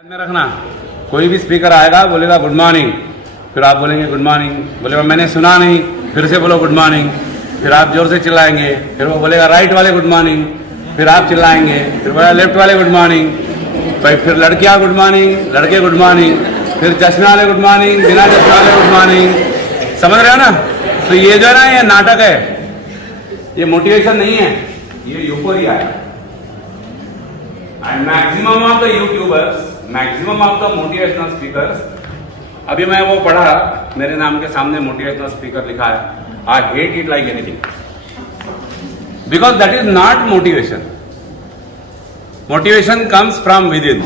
में रखना, कोई भी स्पीकर आएगा बोलेगा गुड मॉर्निंग, फिर आप बोलेंगे गुड मॉर्निंग, बोलेगा मैंने सुना नहीं, फिर से बोलो गुड मॉर्निंग, फिर आप जोर से चिल्लाएंगे, फिर वो बोलेगा राइट वाले गुड मॉर्निंग, फिर आप चिल्लाएंगे, फिर बोलेगा लेफ्ट वाले गुड मॉर्निंग, भाई फिर लड़कियां गुड मॉर्निंग, लड़के गुड मॉर्निंग, फिर चश्मे वाले गुड मॉर्निंग, बिना चश्मे वाले गुड मॉर्निंग। समझ रहे हो ना? तो ये जो है ना, ये नाटक है, ये मोटिवेशन नहीं है, ये यूफोरिया है। And maximum of the YouTubers, maximum of the motivational speakers, अभी मैं वो पढ़ा, मेरे नाम के सामने मोटिवेशनल स्पीकर लिखा है, I hate it like anything, because that is not motivation. Motivation comes from with in,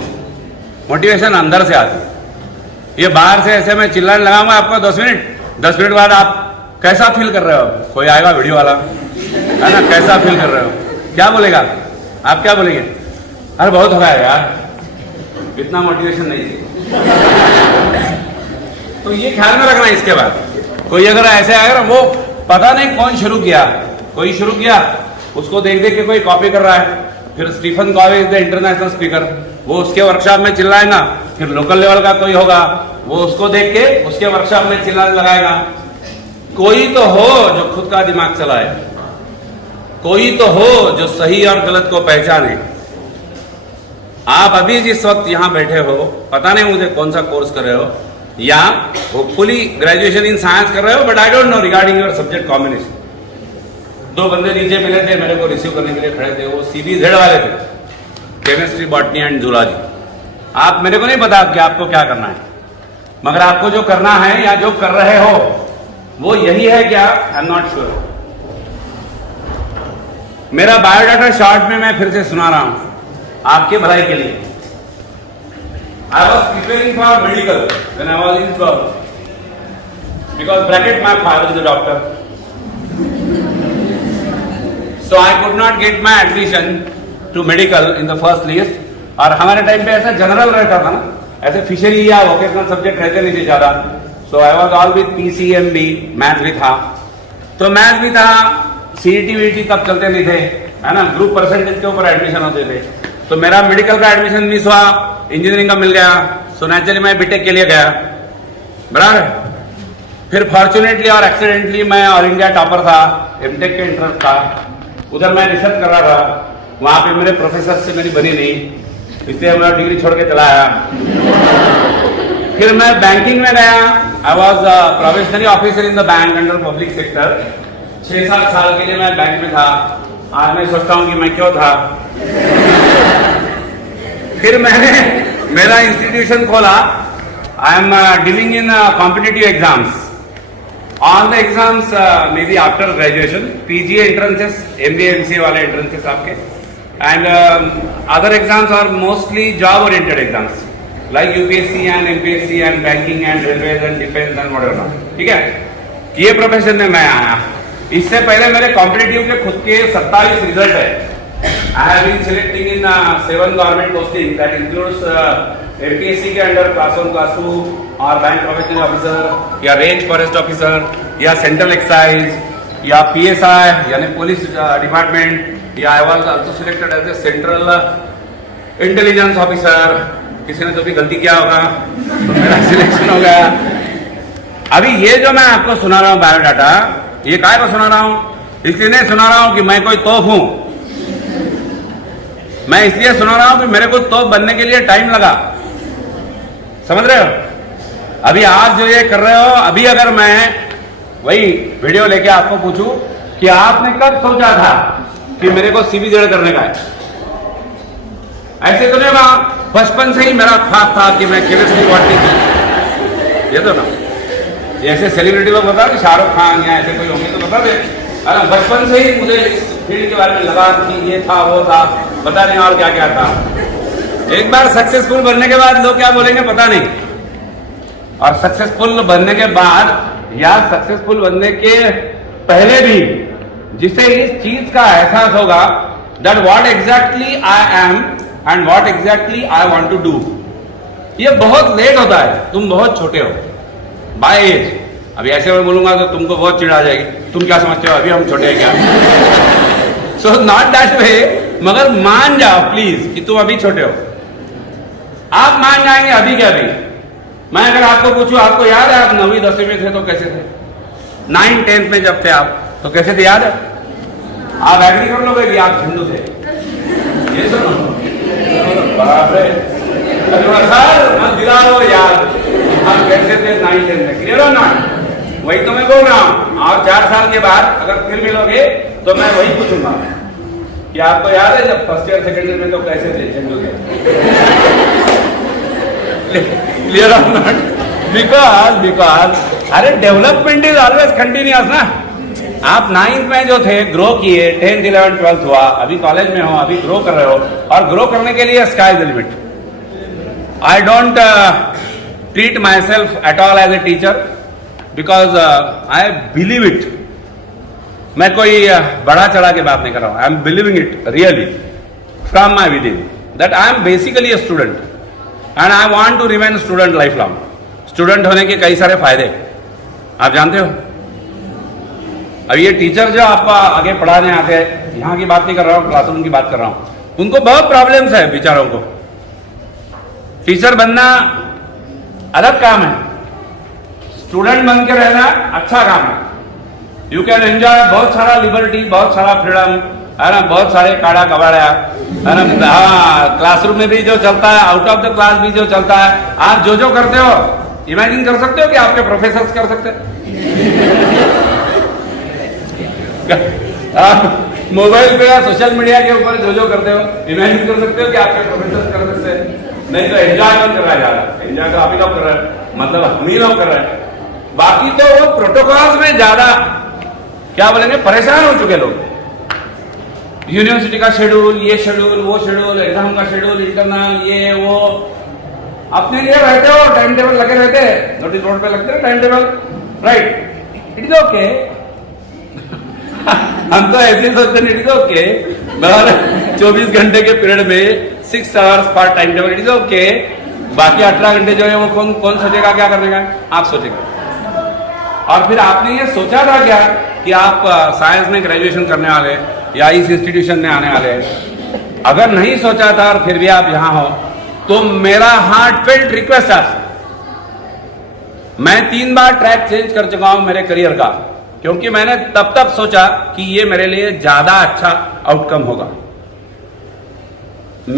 motivation अंदर से आती है। ये बाहर से ऐसे मैं चिल्लाने लगाऊंगा आपको 10 मिनट बाद आप कैसा फील कर रहे हो? कोई आएगा वीडियो वाला, है ना, कैसा फील कर रहे हो, क्या बोलेगा? आप क्या बोलेंगे? अरे बहुत हो गया यार, इतना मोटिवेशन नहीं थी। तो ये ख्याल में रखना। इसके बाद कोई अगर ऐसे आएगा, वो पता नहीं कौन शुरू किया, कोई शुरू किया, उसको देख देख के कोई कॉपी कर रहा है, फिर Stephen Covey is the international speaker, वो उसके वर्कशॉप में चिल्लाएगा, फिर लोकल लेवल का कोई होगा, वो उसको देख के उसके वर्कशॉप में चिल्लाने लगाएगा। कोई तो हो जो खुद का दिमाग चलाए, कोई तो हो जो सही और गलत को पहचाने। आप अभी जिस वक्त यहां बैठे हो, पता नहीं मुझे कौन सा कोर्स कर रहे हो, या होपफुली ग्रेजुएशन इन साइंस कर रहे हो, but I don't know regarding your subject combination. 2 बंदे नीचे मिले थे, मेरे को रिसीव करने के लिए खड़े थे, वो CBZ वाले थे, केमिस्ट्री, बॉटनी एंड जूलॉजी। आप, मेरे को नहीं पता कि आपको क्या करना है, मगर आपको जो करना है या जो कर रहे हो वो यही है क्या? I am not sure. मेरा बायोडाटा शॉर्ट में मैं फिर से सुना रहा हूं आपके भलाई के लिए। I was preparing for medical when I was in 12th, because bracket my father is a doctor, so I could not get my admission to medical in the first list. और हमारे टाइम पे ऐसा general रहता था ना, ऐसे fishery या vocational subject रहते नहीं थे ज्यादा, so I was all with PCMB, maths भी था, तो मैथ्स भी था, CET VET तब चलते नहीं थे, है ना, ग्रुप परसेंटेज के ऊपर एडमिशन होते थे। तो मेरा मेडिकल का एडमिशन मिस हुआ, इंजीनियरिंग का मिल गया, सो नेचुरली मैं बीटेक के लिए गया, बराबर। फिर फॉर्चुनेटली और एक्सीडेंटली मैं ऑल इंडिया टॉपर था, एमटेक के इंटरेस्ट था, उधर मैं रिसर्च कर रहा था, वहां पे मेरे प्रोफेसर से मेरी बनी नहीं, इसलिए मैं डिग्री छोड़ के चला आया। फिर मैं बैंकिंग में गया, I was probationary officer in the bank under public sector. 6-7 साल के लिए मैं बैंक में था। आज मैं सोचता हूं कि मैं क्यों था। फिर मैंने मेरा इंस्टीट्यूशन खोला, I am dealing in competitive exams, all the exams may be after graduation, PGA entrances, MBA MCA वाले एंट्रेंसेस आपके, and other exams are mostly job oriented exams like UPSC and MPSC and banking and railways and defence and whatever. ठीक है, ये profession में मैं आया। इससे पहले मेरे कॉम्पिटिटिव के खुद के 27 रिजल्ट है। I have been selecting in 7 government posting, that includes MPSC के अंडर क्लास 1, क्लास 2 और बैंक प्रोफेशनल ऑफिसर, या रेंज फॉरेस्ट ऑफिसर, या सेंट्रल एक्साइज, या PSI यानी पुलिस डिपार्टमेंट, या I was also selected as a central intelligence officer. किसी ने तो भी गलती किया होगा, तो मेरा सिलेक्शन हो गया। अभी ये जो मैं आपको सुना रहा हूँ बायोडाटा, ये काय को सुना रहा हूँ? इसलिए नहीं सुना रहा हूँ कि मैं कोई तोप हूं, मैं इसलिए सुना रहा हूं कि मेरे को तोप बनने के लिए टाइम लगा। समझ रहे हो? अभी आप जो ये कर रहे हो, अभी अगर मैं वही वीडियो लेके आपको पूछूं कि आपने कब सोचा था कि मेरे को CBZ करने का है, ऐसे तो नहीं होगा। बचपन से ही मेरा ख्वाब था कि मैं केमिस्ट्री बॉटनी की, ये तो ना, ऐसे सेलिब्रिटी लोग बता रहे, शाहरुख खान या ऐसे कोई होंगे तो बता दे, है ना। बचपन से ही मुझे इस फील्ड के बारे में लगा कि ये था वो था, पता नहीं और क्या क्या था। एक बार सक्सेसफुल बनने के बाद लोग क्या बोलेंगे पता नहीं, और सक्सेसफुल बनने के बाद या सक्सेसफुल बनने के पहले भी जिसे इस चीज का एहसास होगा that what exactly I am and what exactly I want to do, ये बहुत लेट होता है। तुम बहुत छोटे हो बाय एज। अभी ऐसे मैं बोलूंगा तो तुमको बहुत चिढ़ आ जाएगी, तुम क्या समझते हो अभी हम छोटे हैं क्या? सो नॉट दैट वे, मगर मान जाओ प्लीज कि तुम अभी छोटे हो। आप मान जाएंगे अभी के अभी। मैं अगर आपको पूछूं, आपको याद है आप 9वीं 10वीं में थे तो कैसे थे? 9th 10th में जब थे आप तो कैसे थे, याद है? आप एग्री कर लोगे कि आप हिंदू थे? ये सुनो, बराबर है सर, मत दिलाओ याद आप कैसे थे 9th 10th में। क्लियर हो ना? वही तो मैं बोल रहा हूं। और 4 साल के बाद अगर फिर मिलोगे तो मैं वही पूछूंगा कि आपको याद है जब फर्स्ट ईयर सेकेंड ईयर में तो कैसे थे, हिंदू थे? Clear of not? बिकॉज अरे डेवलपमेंट इज ऑलवेज कंटिन्यूअस ना। आप 9th में जो थे ग्रो किए, 10th 11th 12th हुआ, अभी कॉलेज में हो, अभी ग्रो कर रहे हो, और ग्रो करने के लिए sky is the limit. I don't treat myself at all as a teacher because I believe it. मैं कोई बड़ा चढ़ा के बात नहीं कर रहा हूं। I am believing it really from my within that I am basically a student and I want to remain student life long. Student होने के कई सारे फायदे आप जानते हो। अब ये टीचर जो आपको आगे पढ़ाने आते हैं, यहाँ की बात नहीं कर रहा हूँ, क्लासरूम की बात कर रहा हूँ, उनको बहुत प्रॉब्लम्स है बेचारों को। टीचर बनना अलग काम है, स्टूडेंट बन के रहना अच्छा काम है। यू कैन एंजॉय बहुत सारा लिबर्टी, बहुत सारा फ्रीडम, है ना, बहुत सारे काड़ा कबाड़ा, है ना। हाँ, क्लासरूम में भी जो चलता है, आउट ऑफ द क्लास भी जो चलता है, आप जो जो करते हो इमेजिन कर सकते हो कि आपके प्रोफेसर्स कर सकते हैं? मोबाइल पे या सोशल मीडिया के ऊपर जो जो करते हो इमेजिन कर सकते हो कि आपके प्रोफेसर्स कर सकते हैं? नहीं तो एंजॉय कौन कर रहा है ज्यादा? एंजॉय तो आप ही लोग कर रहे हैं, मतलब हम ही लोग कर रहे हैं। बाकी तो वो प्रोटोकॉल्स में ज्यादा क्या बोलेंगे, परेशान हो चुके लोग। यूनिवर्सिटी का शेड्यूल, ये शेड्यूल, वो शेड्यूल, एग्जाम का शेड्यूल, इंटरनल, ये वो, अपने लिए रहते हो, टाइम टेबल लगे रहते हैं, नोटिस बोर्ड पे लगते हैं time table, right? It is okay. हम तो ऐसे ही सोचते हैं इट इज ओके, बराबर 24 घंटे के पीरियड में 6 hours per time table, it is okay. बाकी 18 घंटे जो है वो कौन सोचेगा क्या करने का? आप सोचेंगे। और फिर आपने ये सोचा था क्या कि आप साइंस में ग्रेजुएशन करने वाले या इस इंस्टीट्यूशन में आने वाले? अगर नहीं सोचा था और फिर भी आप यहां हो तो मेरा हार्टफेल्ट रिक्वेस्ट आपसे, मैं 3 बार ट्रैक चेंज कर चुका हूं मेरे करियर का, क्योंकि मैंने तब सोचा कि ये मेरे लिए ज्यादा अच्छा आउटकम होगा।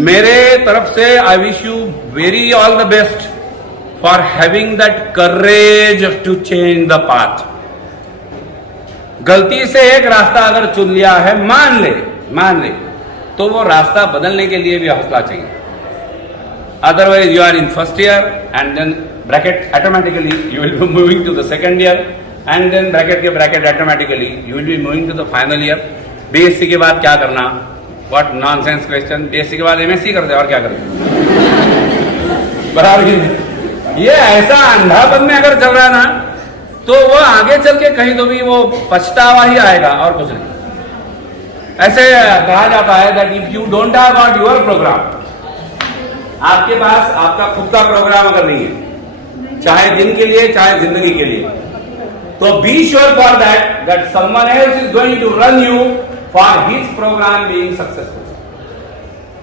मेरे तरफ से I wish you very all the best for having that courage to change the path. गलती से एक रास्ता अगर चुन लिया है, मान ले तो वो रास्ता बदलने के लिए भी हौसला चाहिए। Otherwise you are in first year and then bracket automatically you will be moving to the second year and then bracket के bracket automatically you will be moving to the final year. BSc के बाद क्या करना? What nonsense question. BSc के बाद MSc कर दे और क्या करें? बराबर। ये ऐसा अंधापन में अगर चल रहा है ना तो वो आगे चल के कहीं तो भी वो पछतावा ही आएगा और कुछ नहीं। ऐसे कहा जाता है that if you don't have got your programme, आपके पास आपका खुद का प्रोग्राम अगर नहीं है, चाहे दिन के लिए चाहे जिंदगी के लिए, तो be sure for that someone else is going to run you for his programme being successful.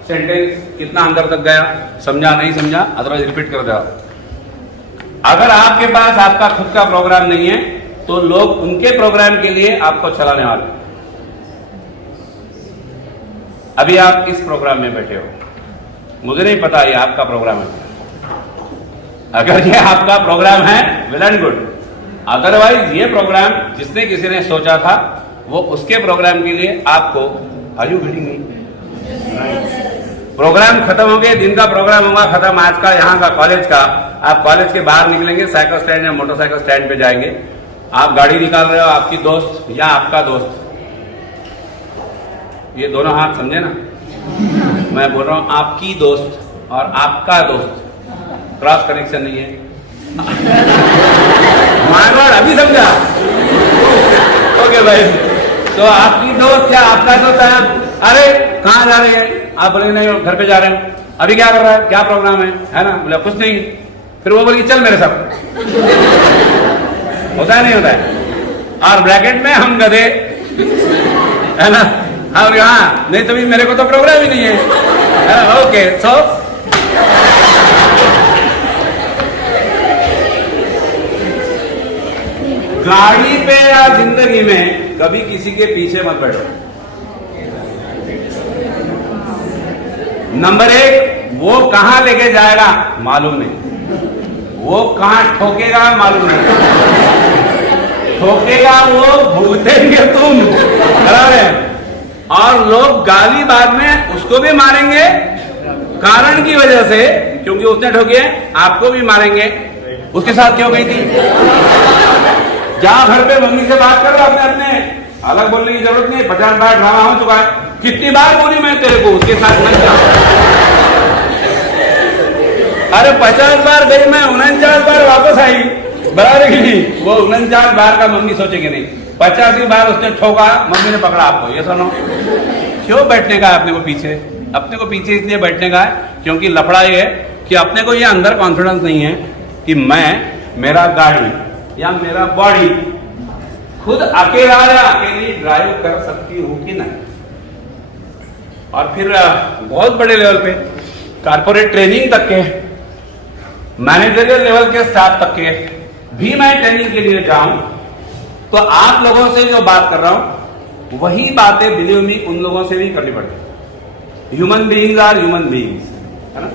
Sentence कितना अंदर तक गया? समझा नहीं समझा? अदरवाइज रिपीट कर दो। अगर आपके पास आपका खुद का प्रोग्राम नहीं है तो लोग उनके प्रोग्राम के लिए आपको चलाने वाले। अभी आप इस प्रोग्राम में बैठे हो, मुझे नहीं पता ये आपका प्रोग्राम है। अगर ये आपका प्रोग्राम है वेल एंड गुड, अदरवाइज ये प्रोग्राम जिसने किसी ने सोचा था वो उसके प्रोग्राम के लिए आपको, are you getting me? Programme खत्म हो गए, दिन का प्रोग्राम होगा खत्म, आज का यहाँ का कॉलेज का। आप कॉलेज के बाहर निकलेंगे, साइकिल स्टैंड या मोटरसाइकिल स्टैंड पे जाएंगे, आप गाड़ी निकाल रहे हो, आपकी दोस्त या आपका दोस्त, ये दोनों हाथ समझे ना, मैं बोल रहा हूं आपकी दोस्त और आपका दोस्त, क्रॉस कनेक्शन नहीं है। माय गॉड, अभी समझा? ओके भाई, तो आपकी दोस्त या आपका दोस्त है, अरे कहाँ जा रहे हैं? आप बोले नहीं घर पे जा रहे हैं। अभी क्या कर रहा है, क्या प्रोग्राम है ना? बोला कुछ नहीं। फिर वो बोली चल मेरे साथ। होता है नहीं होता है? और ब्रैकेट में हम गधे, है ना, और यहाँ नहीं तो भी मेरे को तो प्रोग्राम ही नहीं है ना? ओके, सो गाड़ी पे या जिंदगी में कभी किसी के पीछे मत बैठो। नंबर 1, वो कहां लेके जाएगा मालूम नहीं, वो कहां ठोकेगा मालूम नहीं, ठोकेगा वो भुगतेंगे तुम, बराबर है। और लोग गाली बाद में उसको भी मारेंगे कारण की वजह से, क्योंकि उसने ठोकी है, आपको भी मारेंगे। उसके साथ क्यों गई थी? जहां घर पे मम्मी से बात कर रहा अपने अपने, अलग बोलने की जरूरत नहीं, 50 बार ड्रामा हो चुका है। कितनी बार बोली मैं तेरे को उसके साथ मत जा। अरे 50 बार गई मैं, 49 बार वापस आई, बराबर की नहीं? वो 49 बार का मम्मी सोचेगी नहीं, 50वीं बार उसने ठोका, मम्मी ने पकड़ा आपको। ये सुनो, क्यों बैठने का है अपने को पीछे? अपने को पीछे इसलिए बैठने का है क्योंकि लफड़ा ये है कि अपने को ये अंदर कॉन्फिडेंस नहीं है कि मैं, मेरा गाड़ी या मेरा बॉडी खुद अकेला या अकेली ड्राइव कर सकती हूं कि नहीं। और फिर बहुत बड़े लेवल पे, कारपोरेट ट्रेनिंग तक के, मैनेजरियल लेवल के स्टाफ तक के भी मैं ट्रेनिंग के लिए जाऊं, तो आप लोगों से जो बात कर रहा हूं वही बातें बिलीव मी उन लोगों से भी करनी पड़ती। Human beings are human beings, है ना?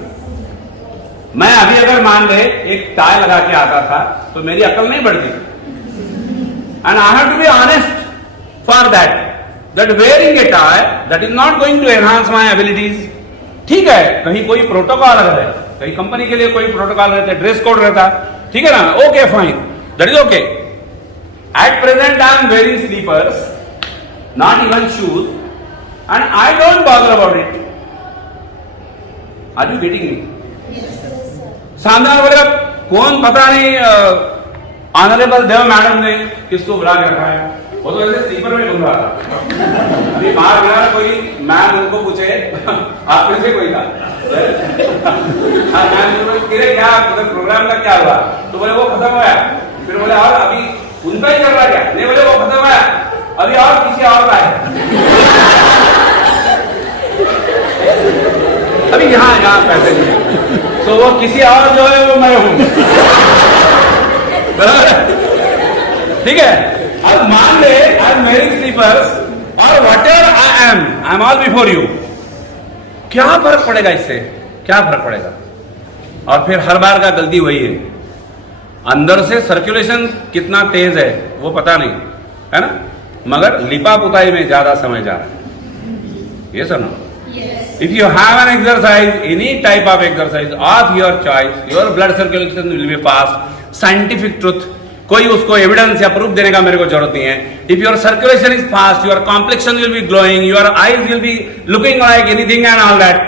मैं अभी अगर मान ले एक टाई लगा के आता था तो मेरी अकल नहीं बढ़ती, and I have to be honest for that wearing a tie that is not going to enhance my abilities. ठीक है, कहीं कोई प्रोटोकॉल है, कहीं कंपनी के लिए कोई प्रोटोकॉल रहता है, ड्रेस कोड रहता है, ठीक है ना? Okay fine, that is okay. At present I am wearing slippers, not even shoes, and I don't bother about it. Are you getting me? सामने बोलेगा कौन, पता नहीं ऑनरेबल देव मैडम ने किसको बुला के रखा है, वो तो ऐसे स्लीपर में घूम रहा था। अभी बाहर गया कोई मैम, उनको पूछे आप में से कोई था, मैम तेरे क्या प्रोग्राम का क्या हुआ? तो बोले वो खत्म हो गया। फिर बोले और अभी उनका ही चल रहा क्या? नहीं, बोले वो खत्म हो गया, अभी और किसी और का है। अभी यहाँ पैसे नहीं, तो वो किसी और जो है वो मैं हूं, ठीक है? अब मान ले आई एम वेयरिंग स्लीपर्स और whatever I am all before you. क्या फर्क पड़ेगा इससे? क्या फर्क पड़ेगा? और फिर हर बार का गलती वही है, अंदर से सर्कुलेशन कितना तेज है वो पता नहीं, है ना? मगर लिपा पुताई में ज्यादा समय जा रहा है। ये सुनो, if you have an exercise, any type of exercise of your choice, your blood circulation will be fast. Scientific truth, कोई उसको एविडेंस या प्रूफ देने का मेरे को जरूरत नहीं है। If your circulation is fast, your complexion will be glowing, your eyes will be looking like anything and all that.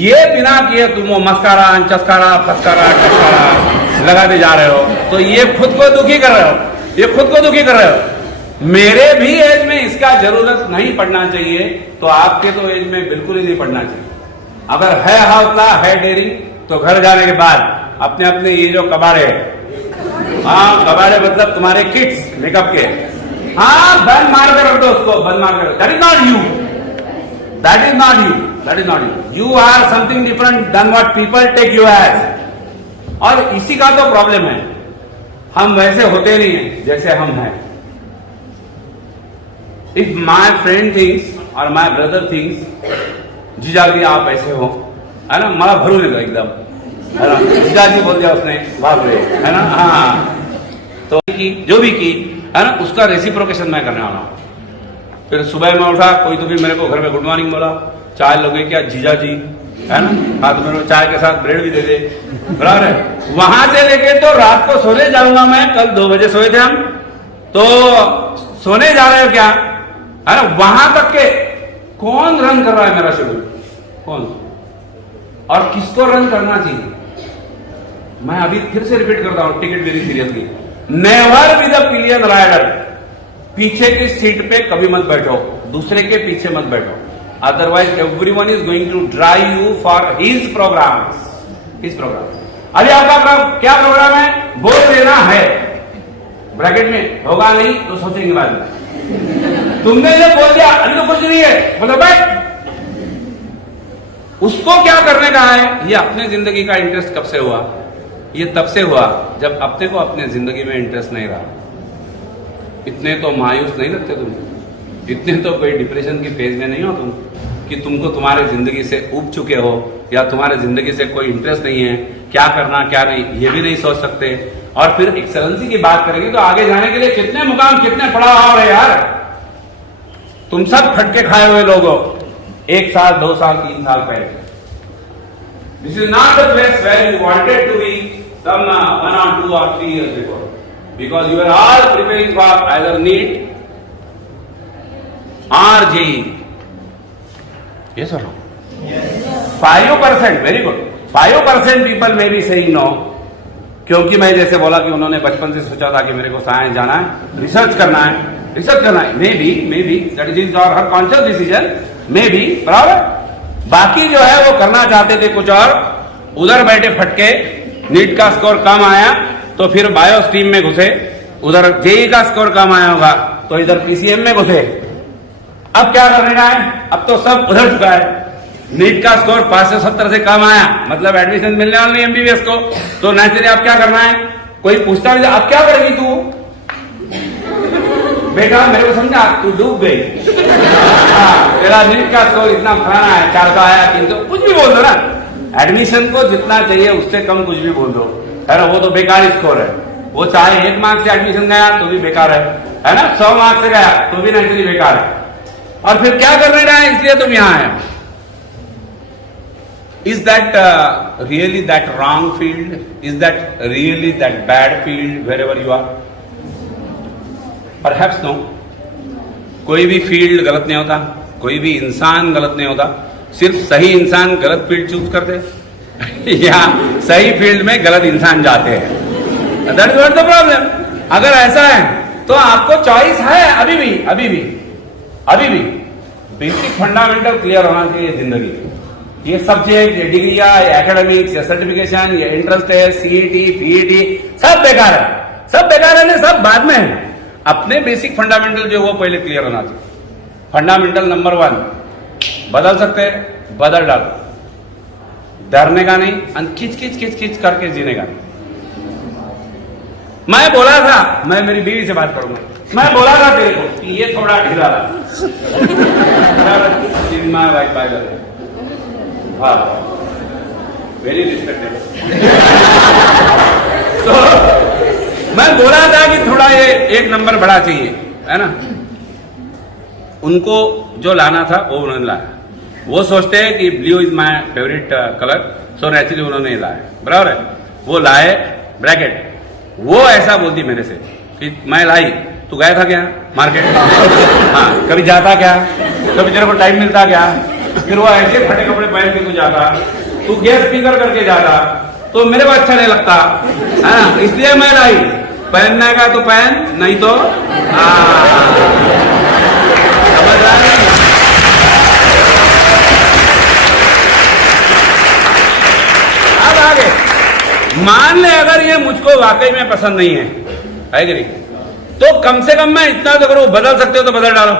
ये बिना किए तुम वो मस्कारा, चस्कारा, फस्कारा, टस्कारा लगाते जा रहे हो, तो ये खुद को दुखी कर रहे हो, ये खुद को दुखी कर रहे हो। मेरे भी एज में इसका जरूरत नहीं पड़ना चाहिए, तो आपके तो एज में बिल्कुल ही नहीं पड़ना चाहिए। अगर है हौसला, है डेयरिंग, तो घर जाने के बाद अपने अपने ये जो कबाड़े, हाँ कबाड़े मतलब तुम्हारे किट्स मेकअप के, हाँ बंद मार कर रख दो उसको, बंद मार कर। That is not you, that is not you, that is not you. You are something different then what people take you as. और इसी का तो प्रॉब्लम है, हम वैसे होते नहीं है जैसे हम हैं। If my friend thinks or my brother thinks, जीजा जी आप ऐसे हो, है ना? मला भरू नहीं एकदम, है ना? जीजा जी बोल दिया उसने, भाग रहे, है ना? हाँ, तो जो भी की, है ना, उसका रेसिप्रोकेशन मैं करने वाला हूँ। फिर सुबह में उठा, कोई तो भी मेरे को घर में गुड मॉर्निंग बोला, चाय लोगे क्या जीजा जी, है ना? हाँ, तो मेरे को चाय के साथ ब्रेड भी दे दे, बराबर है। वहां से लेके तो रात को सोने जाऊंगा मैं, कल 2 बजे सोए थे हम, तो सोने जा रहे हो क्या, है ना? वहां तक के कौन रन कर रहा है मेरा शेड्यूल, कौन, और किसको रन करना चाहिए? मैं अभी फिर से रिपीट करता हूं, take it very seriously, never be the pillion rider. पीछे की सीट पे कभी मत बैठो, दूसरे के पीछे मत बैठो, otherwise everyone is going to drive you for his programmes, his programme. अरे आपका क्या प्रोग्राम है? बोल देना है, ब्रैकेट में होगा नहीं तो सोचेंगे बाद में। तुमने जब बोल दिया अभी तो कुछ नहीं है, मतलब बैठ, उसको क्या करने का है? ये अपने जिंदगी का इंटरेस्ट कब से हुआ? ये तब से हुआ जब अपने को अपने जिंदगी में इंटरेस्ट नहीं रहा। इतने तो मायूस नहीं लगते तुम, इतने तो कोई डिप्रेशन की फेज में नहीं हो तुम कि तुमको तुम्हारे जिंदगी से उब चुके हो या तुम्हारे जिंदगी से कोई इंटरेस्ट नहीं है, क्या करना क्या नहीं ये भी नहीं सोच सकते। और फिर एक्सेलेंसी की बात करेंगे तो आगे जाने के लिए कितने मुकाम कितने पड़ाव है यार। तुम सब फटके खाए हुए लोग हो 1 साल 2 साल 3 साल पहले। This is not the place where you wanted to be some 1 or 2 or 3 years before, because you are all preparing for either NEET or JEE. Yes or no? Yes. 5%, very good. 5% people may be saying no, क्योंकि मैं जैसे बोला कि उन्होंने बचपन से सोचा था कि मेरे को साइंस जाना है, रिसर्च करना है, मे बी दैट इज और हर कॉन्शियस डिसीजन, मे बी, बराबर। बाकी जो है वो करना चाहते थे कुछ और, उधर बैठे फटके, नीट का स्कोर कम आया तो फिर बायो स्ट्रीम में घुसे, उधर जेई का स्कोर कम आया होगा तो इधर पीसीएम में घुसे। अब क्या करने का है, अब तो सब उधर चुका है। नीट का स्कोर 570 से कम आया, मतलब एडमिशन मिलने वाला नहीं एमबीबीएस को, तो नेचुरली अब क्या करना है, कोई पूछता भी अब क्या करेगी तू, बेटा मेरे को समझा तू डूब गई। तेरा नीट का स्कोर इतना फलाना है, 400 आया 300, कुछ भी बोल दो ना, एडमिशन को जितना चाहिए उससे कम कुछ भी बोल दो, है ना, वो तो बेकार स्कोर है। वो चाहे 1 मार्क्स से एडमिशन गया तो भी बेकार है ना, 100 मार्क्स से गया तो भी नेचुरली बेकार है। और फिर क्या करने रहा है, इसलिए तुम यहां आए। Is that really that wrong field? Is that really that bad field wherever you are? Perhaps no. कोई भी फील्ड गलत नहीं होता, कोई भी इंसान गलत नहीं होता, सिर्फ सही इंसान गलत फील्ड चूज करते या सही फील्ड में गलत इंसान जाते हैं। That is not the problem. अगर ऐसा है तो आपको चॉइस है अभी भी बेसिक फंडामेंटल क्लियर होना चाहिए जिंदगी। ये सब्जेक्ट, ये डिग्री या एकेडमिक्स या सर्टिफिकेशन या इंट्रेंस टेस्ट, सीईटी, पीईटी सब बेकार है ना, सब बाद में है। अपने बेसिक फंडामेंटल जो वो पहले क्लियर होना चाहिए। फंडामेंटल नंबर 1 बदल सकते हैं, बदल डालो, डरने का नहीं, खिच करके जीने का नहीं। मैं बोला था, मैं मेरी बीवी से बात करूंगा, मैं बोला था तेरे को कि ये थोड़ा ढीला रहा। Very respected. तो मैं बोला था कि थोड़ा ये 1 नंबर बढ़ा चाहिए, है ना। उनको जो लाना था वो उन्होंने लाया। वो सोचते हैं कि blue is my favourite colour, so naturally उन्होंने लाया, बराबर है। वो लाए ब्रैकेट, वो ऐसा बोलती मेरे से कि मैं लाई, तू गया था क्या मार्केट? हाँ, कभी जाता क्या, कभी तेरे को टाइम मिलता क्या? फिर वो ऐसे फटे कपड़े पहन के तू जाता, तू गैस स्पीकर करके जाता, तो मेरे को अच्छा नहीं लगता, है ना, इसलिए मैं लाई। पहनने का तो पहन, नहीं तो समझ रहा है। अब आगे मान ले अगर ये मुझको वाकई में पसंद नहीं है कि नहीं, तो कम से कम मैं इतना तो करूं, बदल सकते हो तो बदल डालो,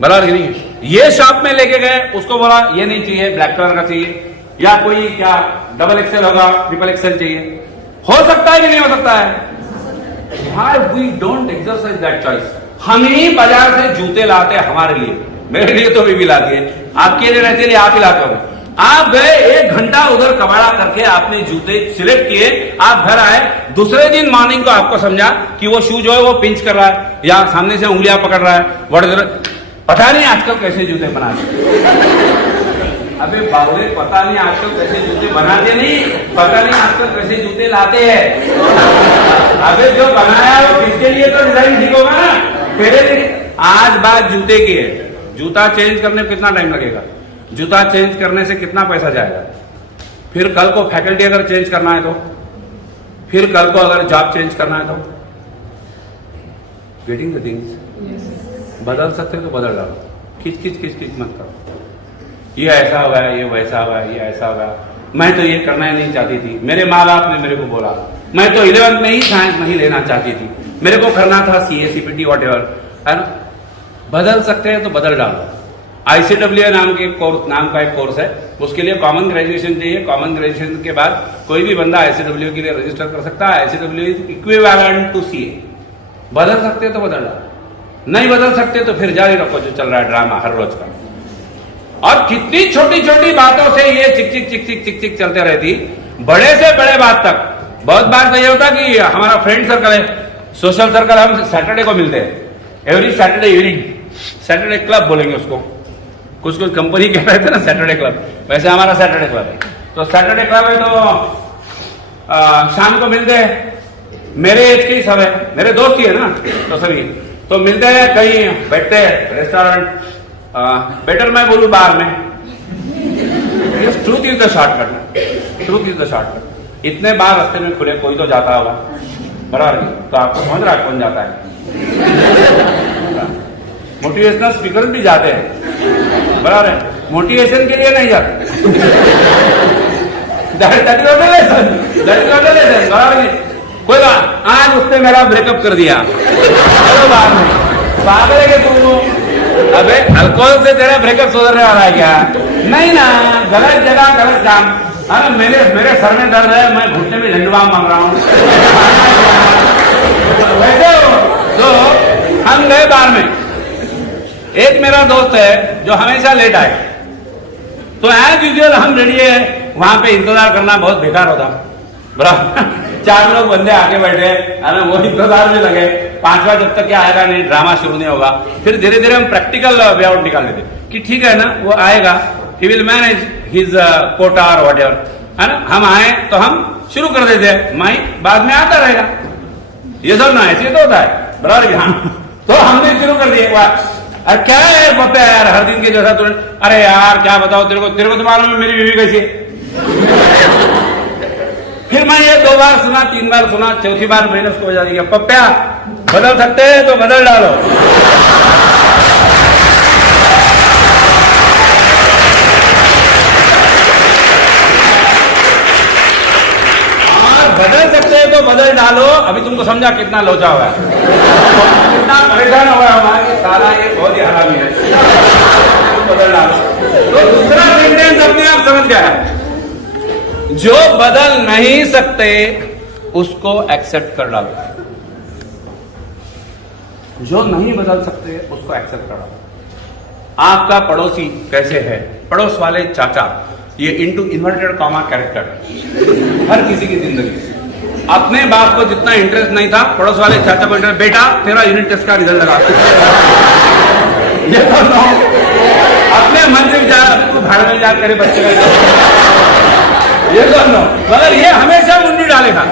बराबर कि नहीं। ये शॉप में लेके गए, उसको बोला ये नहीं चाहिए, ब्लैक कलर का चाहिए, या कोई क्या डबल एक्सेल होगा, ट्रिपल एक्सेल चाहिए, हो सकता है कि नहीं हो सकता है। हाँ, we don't exercise that choice. हम ही बाजार से जूते लाते हैं हमारे लिए, मेरे लिए तो भी लाती है, आपके लिए रहते लिए आप ही लाते हो। आप गए 1 घंटा उधर कबाड़ा करके आपने जूते सिलेक्ट किए, आप घर आए, दूसरे दिन मॉर्निंग को आपको समझा कि वो शू जो है वो पिंच कर रहा है या सामने से उंगलियां पकड़ रहा है, पता नहीं आजकल कैसे जूते बनाते। अबे बावले, पता नहीं आजकल कैसे जूते बनाते, नहीं पता नहीं आजकल कैसे जूते लाते हैं। अबे जो बनाया वो किसके लिए, तो डिजाइन ठीक होगा ना। पहले आज बात जूते की है, जूता चेंज करने में कितना टाइम लगेगा, जूता चेंज करने से कितना पैसा जाएगा, फिर कल को फैकल्टी अगर चेंज करना है तो, फिर कल को अगर जॉब चेंज करना है तो, गेटिंग द थिंग्स। बदल सकते हो तो बदल डालो, खिच मत करो, ये ऐसा होगा, ये वैसा होगा, ये ऐसा होगा। मैं तो ये करना ही नहीं चाहती थी, मेरे माँ बाप ने मेरे को बोला, मैं तो 11th में ही साइंस नहीं लेना चाहती थी, मेरे को करना था CA CPT व्हाटएवर, है ना। बदल सकते हैं तो बदल डालो। ICWA नाम का एक कोर्स है, उसके लिए कॉमन ग्रेजुएशन चाहिए। कॉमन ग्रेजुएशन के बाद कोई भी बंदा ICWA के लिए रजिस्टर कर सकता है। ICWA is equivalent to CA, बदल सकते तो बदल डालो, नहीं बदल सकते तो फिर जारी रखो जो चल रहा है ड्रामा हर रोज का। और कितनी छोटी छोटी बातों से ये चिक चिक चिक चिक चिक चिक चलते रहती, बड़े से बड़े बात तक। बहुत बार तो ये होता कि हमारा फ्रेंड सर्कल है, सोशल सर्कल, हम सैटरडे को मिलते हैं, every Saturday evening, Saturday club बोलेंगे उसको, कुछ कुछ कंपनी कह रहे थे ना सैटरडे क्लब, वैसे हमारा सैटरडे क्लब है। तो सैटरडे क्लब है तो शाम को मिलते हैं, मेरे एज के ही सब है, मेरे दोस्त ही है ना, तो सभी तो मिलते हैं, कहीं बैठते हैं रेस्टोरेंट, बेटर मैं बोलूं बार में, truth is the shortcut, truth is the shortcut. इतने बार रास्ते में खुले, कोई तो जाता होगा बराबर, तो आपको समझ रहा है कौन जाता है? मोटिवेशनल स्पीकर भी जाते हैं बराबर है, मोटिवेशन के लिए नहीं जाते। कोई बात, आज उसने मेरा ब्रेकअप कर दिया, चलो बाद में, पागल है कि तू? अबे अल्कोहल से तेरा ब्रेकअप सुधरने वाला है क्या? नहीं ना, गलत जगह गलत काम। अरे मेरे सर में दर्द है, मैं घुटने में झंडुबाम मांग रहा हूँ। वैसे तो हम गए बार में, एक मेरा दोस्त है जो हमेशा लेट आए, तो एज यूजुअल हम रेडी है, वहां पे इंतजार करना बहुत बेकार होता बराबर। 4 लोग बंदे आके बैठे, अरे वो इंतजार में लगे, 5वां जब तक क्या आएगा नहीं, ड्रामा शुरू नहीं होगा। फिर धीरे धीरे हम प्रैक्टिकल वे आउट निकाल लेते कि ठीक है ना, वो आएगा, he will manage his quota और वट एवर, है ना। हम आए तो हम शुरू कर देते हैं, माइक बाद में आता रहेगा, ये सब ना ऐसे तो होता है बराबर। हाँ, तो हमने शुरू कर दिया, अरे क्या है पता है यार, हर दिन के जैसा तुरंत, अरे यार क्या बताओ तेरे को तो मालूम है मेरी बीवी कैसी है। फिर मैं ये 2 बार सुना, 3 बार सुना, चौथी बार मैंने उसको बजा दिया, पप्पा बदल सकते हैं तो बदल डालो। और बदल सकते हैं तो बदल डालो। अभी तुमको समझा कितना लोचा हुआ है, कितना परेशान हुआ है हमारे, सारा ये बहुत ही हरामी है, बदल डालो। तो दूसरा सेंटेंस अपने आप समझ गया है, जो बदल नहीं सकते उसको एक्सेप्ट कर डालो, जो नहीं बदल सकते उसको एक्सेप्ट कर डालो। आपका पड़ोसी कैसे है, पड़ोस वाले चाचा, ये इनटू इन्वर्टेड कॉमा कैरेक्टर हर किसी की जिंदगी। अपने बाप को जितना इंटरेस्ट नहीं था, पड़ोस वाले चाचा को इंटरेस्ट, बेटा तेरा यूनिट टेस्ट का रिजल्ट लगा, ये तो नो, अपने मन से विचार, तू भाड़ में जा करे बच्चे का, ये तो नो। मगर ये हमेशा मुंडी डालेगा,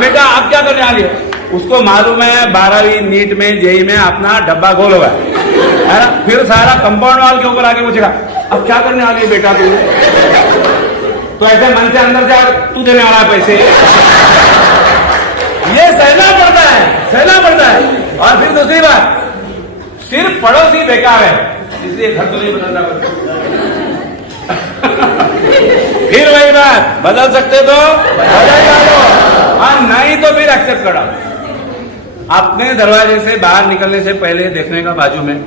बेटा आप क्या करने आ रही हो, उसको मालूम है 12वीं नीट में जेई में अपना डब्बा गोल होगा, है ना। फिर सारा कंपाउंड वॉल के ऊपर आके पूछेगा, अब क्या करने आ रही है बेटा तू, तो ऐसे मन से अंदर से तू देने वाला है पैसे, ये सहना पड़ता है, सहना पड़ता है। और फिर दूसरी बात, सिर्फ पड़ोसी बेकार है इसलिए घर तो नहीं बदलना पड़ता। फिर वही बात, बदल सकते तो बदल डालो, और नहीं तो फिर एक्सेप्ट करो। अपने दरवाजे से बाहर निकलने से पहले देखने का बाजू में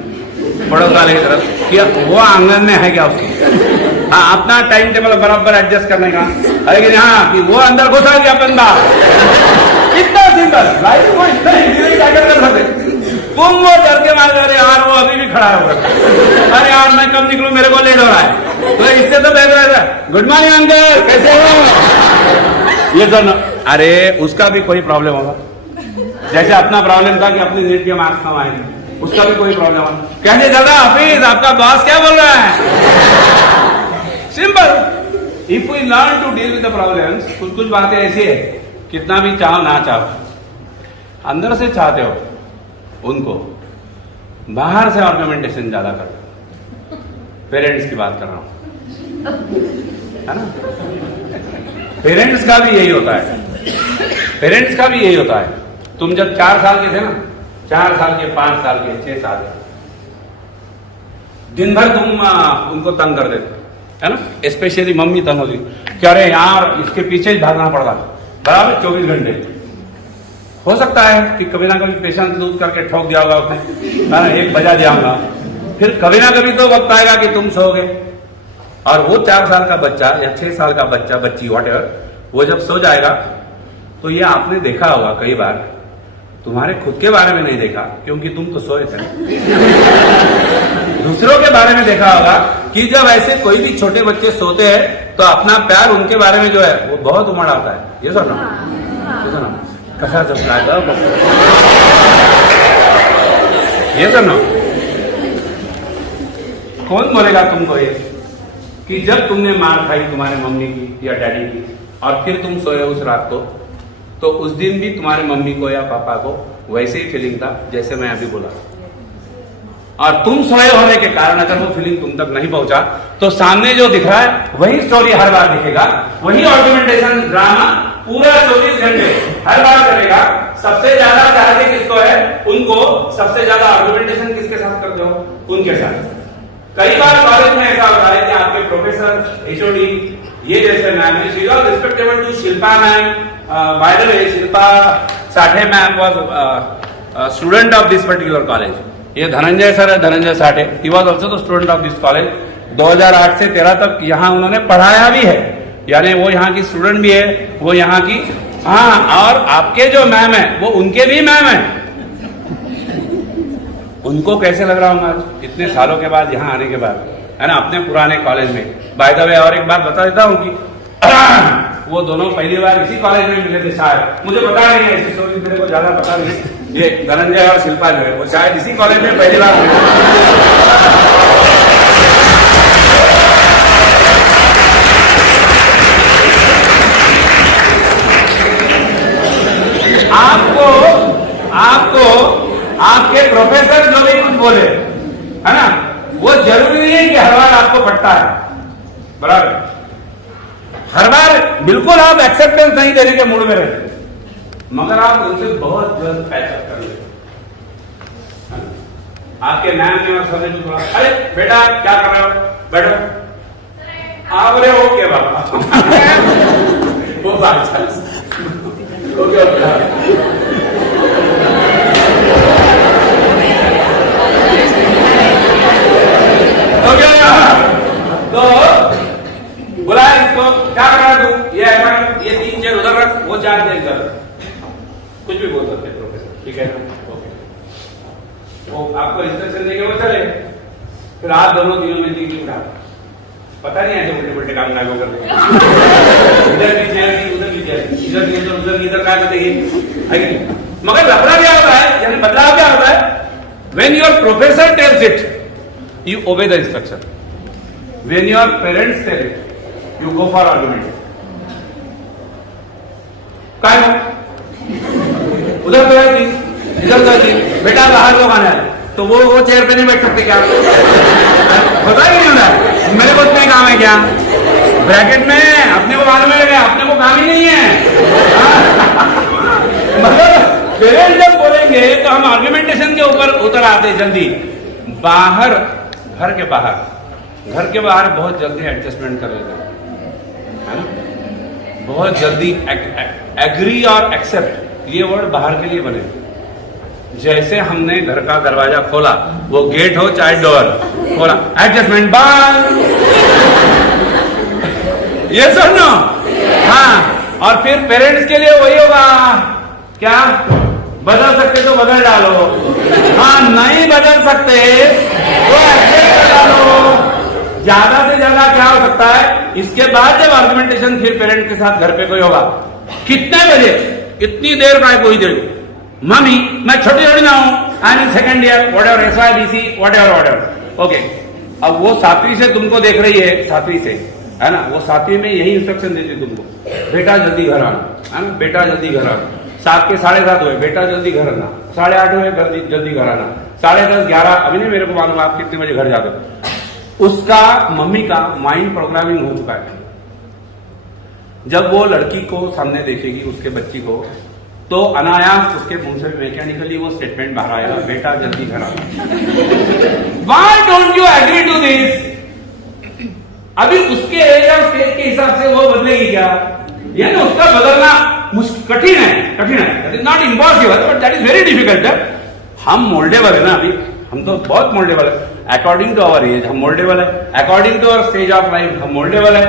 पड़ोस वाले की तरफ कि वो आंगन में है क्या उसकी, हाँ अपना टाइम टेबल बराबर एडजस्ट करने का, लेकिन हाँ कि वो अंदर घुसा गया बंदा, इतना सिंपल लाइफ को इतना इजीली टैकल कर सकते। तुम वो डर के मारे, अरे यार वो अभी भी खड़ा है, अरे यार मैं कब निकलूं, मेरे को लेट हो रहा है, तो इससे तो बेहतर है गुड मॉर्निंग अंकल कैसे हो, ये दोनों। अरे उसका भी कोई प्रॉब्लम होगा, जैसे अपना प्रॉब्लम था कि अपनी नीट के मार्क्स कम आएंगे, उसका भी कोई प्रॉब्लम होगा, कैसे दादा हाफिज आपका बॉस क्या बोल रहा है। Simple, if we learn to deal with the problems, कुछ कुछ बातें ऐसी है, कितना भी चाहो ना चाहो, अंदर से चाहते हो उनको, बाहर से आर्गुमेंटेशन ज्यादा करते। पेरेंट्स की बात कर रहा हूं, है ना, पेरेंट्स का भी यही होता है, पेरेंट्स का भी यही होता है। तुम जब 4 साल के थे ना, 4 साल के, 5 साल के, 6 साल के, दिन भर तुम उनको तंग कर देते, है ना, स्पेशली मम्मी तंग होती कि अरे यार इसके पीछे ही भागना पड़ रहा बराबर 24 घंटे। हो सकता है कि कभी ना कभी पेशेंस लूज करके ठोक दिया होगा उसने, है ना, 1 बजा दिया होगा, फिर कभी ना कभी तो वक्त आएगा कि तुम सोओगे, और वो 4 साल का बच्चा या 6 साल का बच्चा, बच्ची, व्हाटएवर, वो जब सो जाएगा तो ये आपने देखा होगा कई बार तुम्हारे खुद के बारे में नहीं देखा, क्योंकि तुम तो सोए थे। दूसरों के बारे में देखा होगा कि जब ऐसे कोई भी छोटे बच्चे सोते हैं तो अपना प्यार उनके बारे में जो है वो बहुत उमड़ आता है। ये सुनो, ये सुनो, कसा चपला, ये सुनो, कौन बोलेगा तुमको ये कि जब तुमने मार खाई तुम्हारे मम्मी की या डैडी की और फिर तुम सोए उस रात को, तो उस दिन भी तुम्हारे मम्मी को या पापा को वैसे ही फीलिंग था जैसे मैं अभी बोला, और तुम सोए होने के कारण अगर वो फीलिंग तुम तक नहीं पहुंचा तो सामने जो दिख रहा है वही स्टोरी हर बार दिखेगा, वही आर्गुमेंटेशन ड्रामा पूरा 24 घंटे हर बार करेगा। सबसे ज्यादा चाहते किसको है, उनको। सबसे ज्यादा आर्गुमेंटेशन किसके साथ करते हो, उनके साथ। कई बार कॉलेज में ऐसा होता है कि आपके प्रोफेसर, एचओडी, ये जैसे ma'am, she was respectable to Shilpa ma'am. By the way, Shilpa Sathe ma'am was student of this particular college. ये धनंजय सर है, Dhananjay Sathe, he was also the student of this college. 2008 से 13 तक यहाँ उन्होंने पढ़ाया भी है, यानी वो यहाँ की स्टूडेंट भी है, वो यहाँ की। हाँ, और आपके जो मैम है वो उनके भी मैम है। उनको कैसे लग रहा होगा आज इतने सालों के बाद यहाँ आने के बाद, है ना, अपने पुराने कॉलेज में। बाय द वे, और एक बात बता देता हूँ कि वो दोनों पहली बार इसी कॉलेज में मिले थे शायद, मुझे पता नहीं है, ऐसी स्टोरी मेरे को ज्यादा पता नहीं। ये धनंजय और शिल्पा जो है वो शायद इसी कॉलेज में पहली बार मिले। आपको आपके प्रोफेसर जो भी कुछ बोले, है ना, वो जरूरी नहीं है कि हर बार आपको पटता है, बराबर। हर बार बिल्कुल आप एक्सेप्टेंस नहीं देने के मूड में रहते, मगर आप उनसे बहुत जल्द पैचअप कर लेते। आपके मैम ने और समझ थोड़ा, अरे बेटा क्या कर रहे हो, बैठो। आप बोले ओके बाबा। वो बात ओके तो बुलाया इसको, क्या कर रहा है तू, ये ऐसा, ये 3 चेयर उधर रख, वो 4 चेयर इधर, कुछ भी बोल सकते प्रोफेसर, ठीक है, ओके। वो आपको इंस्ट्रक्शन देंगे, वो चले। फिर आप दोनों तीनों में तीन उठा, पता नहीं ऐसे उल्टे उल्टे काम लागू कर देंगे। इधर भी चेयर थी, उधर भी चेयर, इधर भी उधर इधर क्या करेगी, मगर लफड़ा क्या होता है, यानी बदलाव क्या होता है, when your professor tells it, you obey the instruction. When your parents tell it, you go for argument. काय हो, उधर तो है चीज, इधर तो है चीज, बेटा बाहर लोग आना है, तो वो चेयर पे नहीं बैठ सकते क्या, पता ही नहीं होता मेरे को इतने काम है क्या, ब्रैकेट में अपने को मालूम है, अपने को काम ही नहीं है। मगर पेरेंट्स जब बोलेंगे तो हम आर्गुमेंटेशन के ऊपर उतर आते जल्दी। बाहर, घर के बाहर बहुत जल्दी एडजस्टमेंट कर लेते हैं, है ना, बहुत जल्दी एग्री और एक्सेप्ट, ये वर्ड बाहर के लिए बने। जैसे हमने घर का दरवाजा खोला, वो गेट हो चाहे डोर, खोला, एडजस्टमेंट बाय, ये सुनो। हाँ, और फिर पेरेंट्स के लिए वही होगा, क्या बदल सकते तो बदल डालो, हाँ नहीं बदल सकते तो एक्सेप्ट कर डालो। ज्यादा से ज्यादा क्या हो सकता है, इसके बाद जब आर्गुमेंटेशन फिर पेरेंट के साथ घर पे कोई होगा, कितने बजे, इतनी देर का कोई देर, मम्मी मैं छोटी छोटी ना हूं, I M in second year, whatever SYBC whatever, okay. अब वो 7वीं से तुमको देख रही है, 7वीं से, है ना, वो 7वीं में यही इंस्ट्रक्शन देती तुमको, बेटा जल्दी घर आना, है ना, बेटा जल्दी घर आना। 7 के 7:30 हुए, बेटा जल्दी घर आना, 8:30 हुए, जल्दी घर आना, 10:30, 11, अभी नहीं मेरे को मालूम आप कितने बजे घर जाते हो। उसका मम्मी का माइंड प्रोग्रामिंग हो चुका है। जब वो लड़की को सामने देखेगी, उसके बच्ची को, तो अनायास उसके मुंह से मैकेनिकली वो स्टेटमेंट बाहर आएगा, बेटा जल्दी घर आना। Why don't you agree to this? अभी उसके एज और स्टेज के हिसाब से वो बदलेगी क्या, यानी उसका बदलना कठिन है, that is not impossible but that is very difficult. हम मोल्डेबल है ना, अभी हम तो बहुत मोल्डेबल है, अकॉर्डिंग टू आवर एज हम मोल्डेबल है, according to our stage of life हम मोल्डेबल है।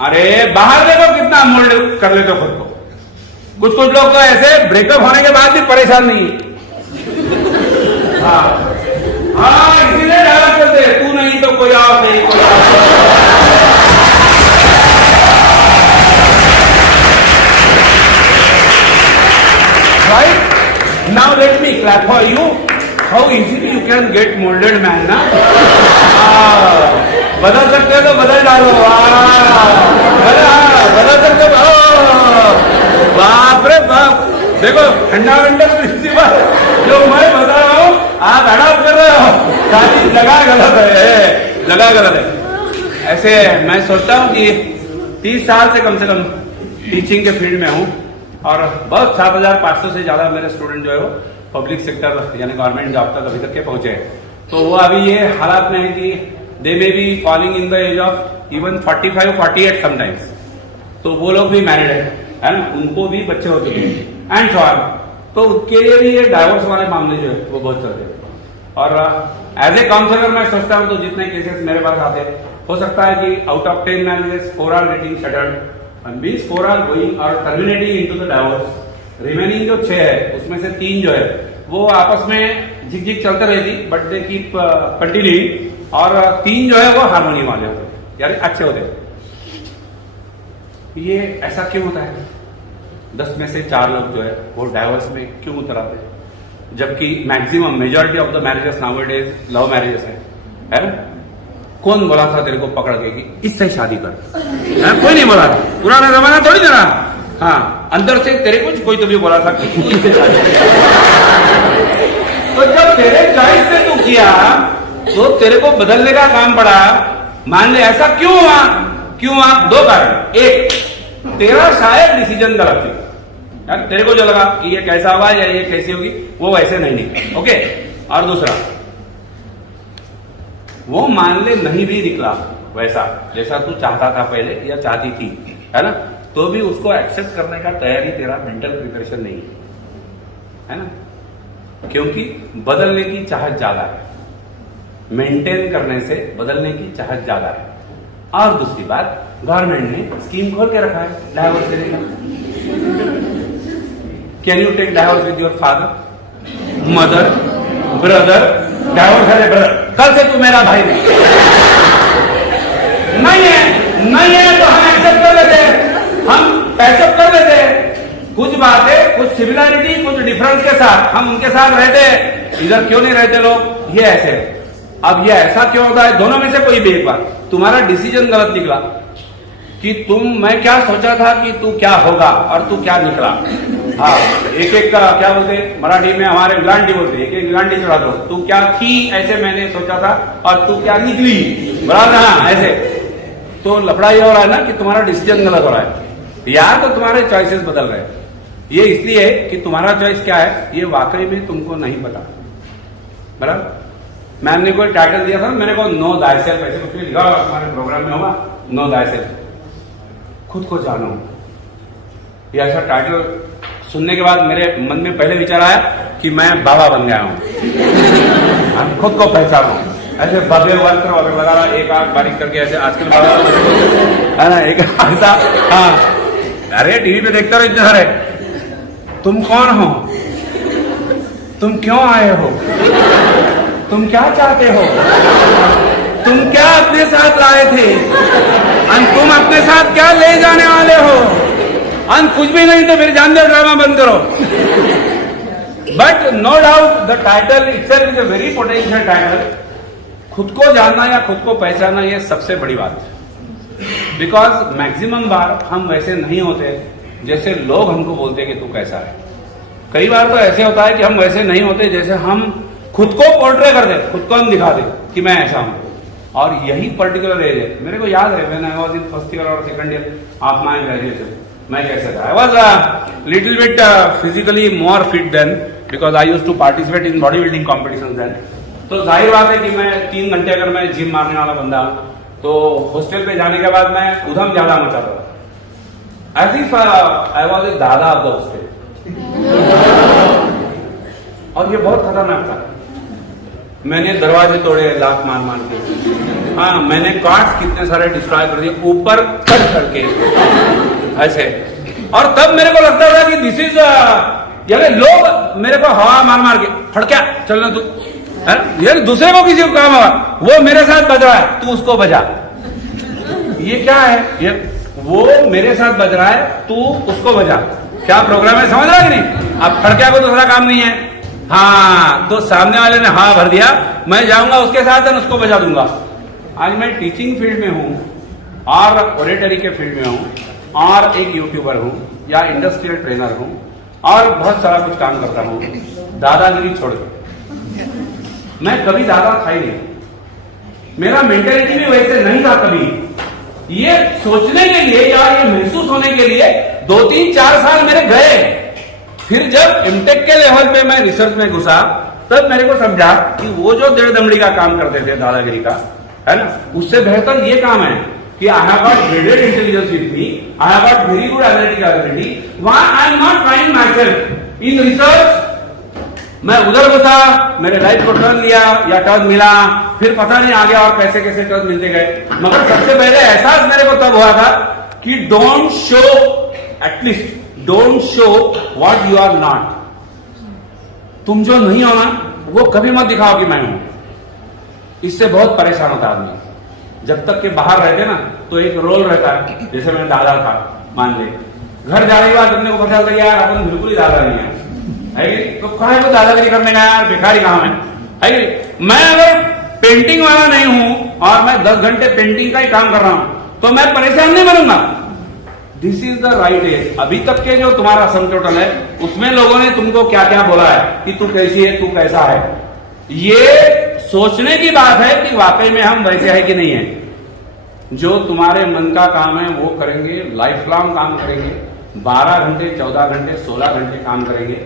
अरे बाहर देखो कितना मोल्ड कर लेते हो खुद को, कुछ कुछ लोग तो ऐसे ब्रेकअप होने के बाद भी परेशान नहीं है। हाँ हाँ, इसीलिए डायलॉग करते हैं, तू नहीं तो कोई और नहीं, कोई और। Right? Now let me clap for you. How easily you can get molded man, ना? बदल सकते हो तो बदल डालो। बदल सकते हो। बाप रे बाप, देखो फंडामेंटल प्रिंसिपल जो मैं बता रहा हूँ आप अडॉप्ट कर रहे हो, खाली जगह गलत है, जगह गलत है। ऐसे मैं सोचता हूँ कि 30 साल से कम टीचिंग के फील्ड में हूँ और बहुत 7,500 से ज्यादा मेरे स्टूडेंट जो है वो पब्लिक सेक्टर यानी गवर्नमेंट जॉब तक अभी तक के पहुंचे हैं। तो वो अभी ये हालात में है कि they may be falling in the age of even 45, 48 sometimes. तो वो लोग भी मैरिड है ना, उनको भी बच्चे हो चुके हैं एंड सो ऑन। तो उसके लिए भी ये डाइवोर्स वाले मामले जो है वो बहुत चलते हैं। और एज ए काउंसलर मैं सोचता हूँ तो जितने केसेस मेरे पास आते हैं, हो सकता है कि out of 10 marriages 4 are getting shattered and these 4 are going or terminating into the divorce. Remaining जो 6 है उसमें से 3 जो है वो आपस में झिक चलते रहती, बट दे कीप कंटिन्यूइंग, और 3 जो है वो हार्मोनी वाले होते यानी अच्छे होते। ये ऐसा क्यों होता है? 10 में से 4 लोग जो है वो डाइवोर्स में क्यों उतर आते हैं, जबकि maximum majority of the marriages nowadays love marriages है ना? कौन बोला था तेरे को पकड़ के कि इससे शादी कर? कोई नहीं बोला था, पुराना जमाना थोड़ी ना। हाँ, अंदर से तेरे कुछ कोई तो भी बोला था कि इससे शादी तो जब तेरे चॉइस से तू किया तो तेरे को बदलने का काम पड़ा। मान ले ऐसा क्यों हुआ? क्यों हुआ? 2 कारण। एक, तेरा शायद डिसीजन गलत थी यार, तेरे को जो लगा कि ये कैसा हुआ या ये कैसी होगी वो वैसे नहीं। ओके। और दूसरा, वो मान ले नहीं भी निकला वैसा जैसा तू चाहता था पहले या चाहती थी, है ना, तो भी उसको एक्सेप्ट करने का तैयारी तेरा मेंटल प्रिपरेशन नहीं है ना, क्योंकि बदलने की चाहत ज्यादा है, मेंटेन करने से बदलने की चाहत ज्यादा है। और दूसरी बात, गवर्नमेंट ने स्कीम खोल के रखा है डाइवोर्स देने का। Can you take divorce with your father, mother, brother? Divorce है ब्रदर, कल से तू मेरा भाई नहीं है तो हम एक्सेप्ट कर लेते हैं, हम एक्सेप्ट कर लेते हैं। कुछ बातें, कुछ सिमिलरिटी, कुछ डिफरेंस के साथ हम उनके साथ रहते हैं। इधर क्यों नहीं रहते लोग? ये ऐसे। अब ये ऐसा क्यों होता है? दोनों में से कोई भी एक बात, तुम्हारा डिसीजन गलत निकला कि मैं क्या सोचा था कि तू क्या होगा और तू क्या निकला। हाँ, एक का क्या बोलते मराठी में, हमारे ग्लांडी बोलते, एक ग्लांडी चढ़ा दो। तू क्या थी ऐसे मैंने सोचा था और तू क्या निकली, बराबर। हाँ, ऐसे तो लफड़ा ये हो रहा है ना कि तुम्हारा डिसीजन गलत हो रहा है, या तो तुम्हारे चॉइसेस बदल रहे हैं। ये इसलिए कि तुम्हारा चॉइस क्या है ये वाकई में तुमको नहीं पता, बराबर। मैम ने कोई टाइटल दिया था मेरे को, नो दाई सेल्फ, ऐसे कुछ भी लिखा होगा तुम्हारे प्रोग्राम में होगा, नो दाई सेल्फ, खुद को जानो। ये ऐसा टाइटल सुनने के बाद मेरे मन में पहले विचार आया कि मैं बाबा बन गया हूं, खुद को पहचानो। ऐसे भव्य वस्त्र वगैरह लगा रहा, एक आंख बारीक करके ऐसे आजकल बाबा है ना, एक ऐसा। हाँ, अरे टीवी पे देखते रहो इतने सारे। तुम कौन हो? तुम क्यों आए हो? तुम क्या चाहते हो? तुम क्या अपने साथ लाए थे? तुम अपने साथ क्या ले जाने वाले हो? कुछ भी नहीं तो फिर जान दो, ड्रामा बंद करो। But no doubt the title itself is a very potential title. खुद को जानना या खुद को पहचानना ये सबसे बड़ी बात है, बिकॉज मैक्सिमम बार हम वैसे नहीं होते जैसे लोग हमको बोलते कि तू कैसा है। कई बार तो ऐसे होता है कि हम वैसे नहीं होते जैसे हम खुद को पोर्ट्रे कर दे, खुद को हम दिखा दे कि मैं ऐसा हूं। और यही पर्टिकुलर एज है। मेरे को याद है when I was in first year और second year of my graduation, मैं कैसे था? I was little bit physically more fit then, because I used to participate in body building competition then. तो जाहिर बात है कि मैं 3 घंटे अगर मैं जिम मारने वाला बंदा हूं तो हॉस्टल पे जाने के बाद मैं उधम ज्यादा मचाता था, as if I was a दादा ऑफ द हॉस्टल। और ये बहुत खतरनाक था। मैंने दरवाजे तोड़े लात मार मार के। हाँ, मैंने कार्ड्स कितने सारे डिस्ट्रॉय कर दिए ऊपर कट करके ऐसे। और तब मेरे को लगता था कि दिस इज यानी लोग मेरे को हवा मार मार के फड़क्या चलना तू यार, दूसरे को किसी को काम होगा, वो मेरे साथ बज रहा है तू उसको बजा, ये क्या है? ये वो मेरे साथ बज रहा है तू उसको बजा, क्या प्रोग्राम है? समझ रहा है कि नहीं? अब फड़क्या को दूसरा काम नहीं है। हाँ, तो सामने वाले ने हाँ भर दिया, मैं जाऊंगा उसके साथ और उसको बजा दूंगा। आज मैं टीचिंग फील्ड में हूं और ओरेटरी के फील्ड में हूं और एक यूट्यूबर हूं या इंडस्ट्रियल ट्रेनर हूं और बहुत सारा कुछ काम करता हूं, दादागिरी छोड़ के। मैं कभी दादा था ही नहीं, मेरा मेंटेलिटी भी वैसे नहीं था कभी। ये सोचने के लिए या ये महसूस होने के लिए 2-3-4 साल मेरे गए। फिर जब एमटेक के लेवल पे मैं रिसर्च में घुसा, तब मेरे को समझा कि वो जो 1.5 दमड़ी का काम करते थे दादागिरी का, है ना, उससे बेहतर ये काम है कि I have got graded intelligence with me, I have got very good analytical ability, why I am not trying my self in research. मैं उधर घुसा, मेरे लाइफ को टर्न लिया या टर्न मिला, फिर पता नहीं आ गया और कैसे कैसे टर्न मिलते गए। मगर सबसे पहले एहसास मेरे को तब हुआ था कि don't show, at least don't show what you are not. तुम जो नहीं हो ना, वो कभी मत दिखाओ कि मैं हूं। इससे बहुत परेशान होता आदमी। जब तक के बाहर रहते ना तो एक रोल रहता है, जैसे मैं दादा था मान ले, घर जाने के बाद अपने को पता चलता यार अपन बिल्कुल ही दादा नहीं है, तो कहा है वो दादागिरी करने का यार, भिखारी कहां है कि मैं अगर पेंटिंग वाला नहीं हूं और मैं 10 घंटे पेंटिंग का ही काम कर रहा हूं तो मैं परेशान नहीं बनूंगा। This is the right age. अभी तक के जो तुम्हारा सम टोटल है उसमें लोगों ने तुमको क्या क्या बोला है कि तू कैसी है, तू कैसा है, ये सोचने की बात है कि वाकई में हम वैसे है कि नहीं है। जो तुम्हारे मन का काम है वो करेंगे, लाइफ लॉन्ग काम करेंगे, 12 घंटे 14 घंटे 16 घंटे काम करेंगे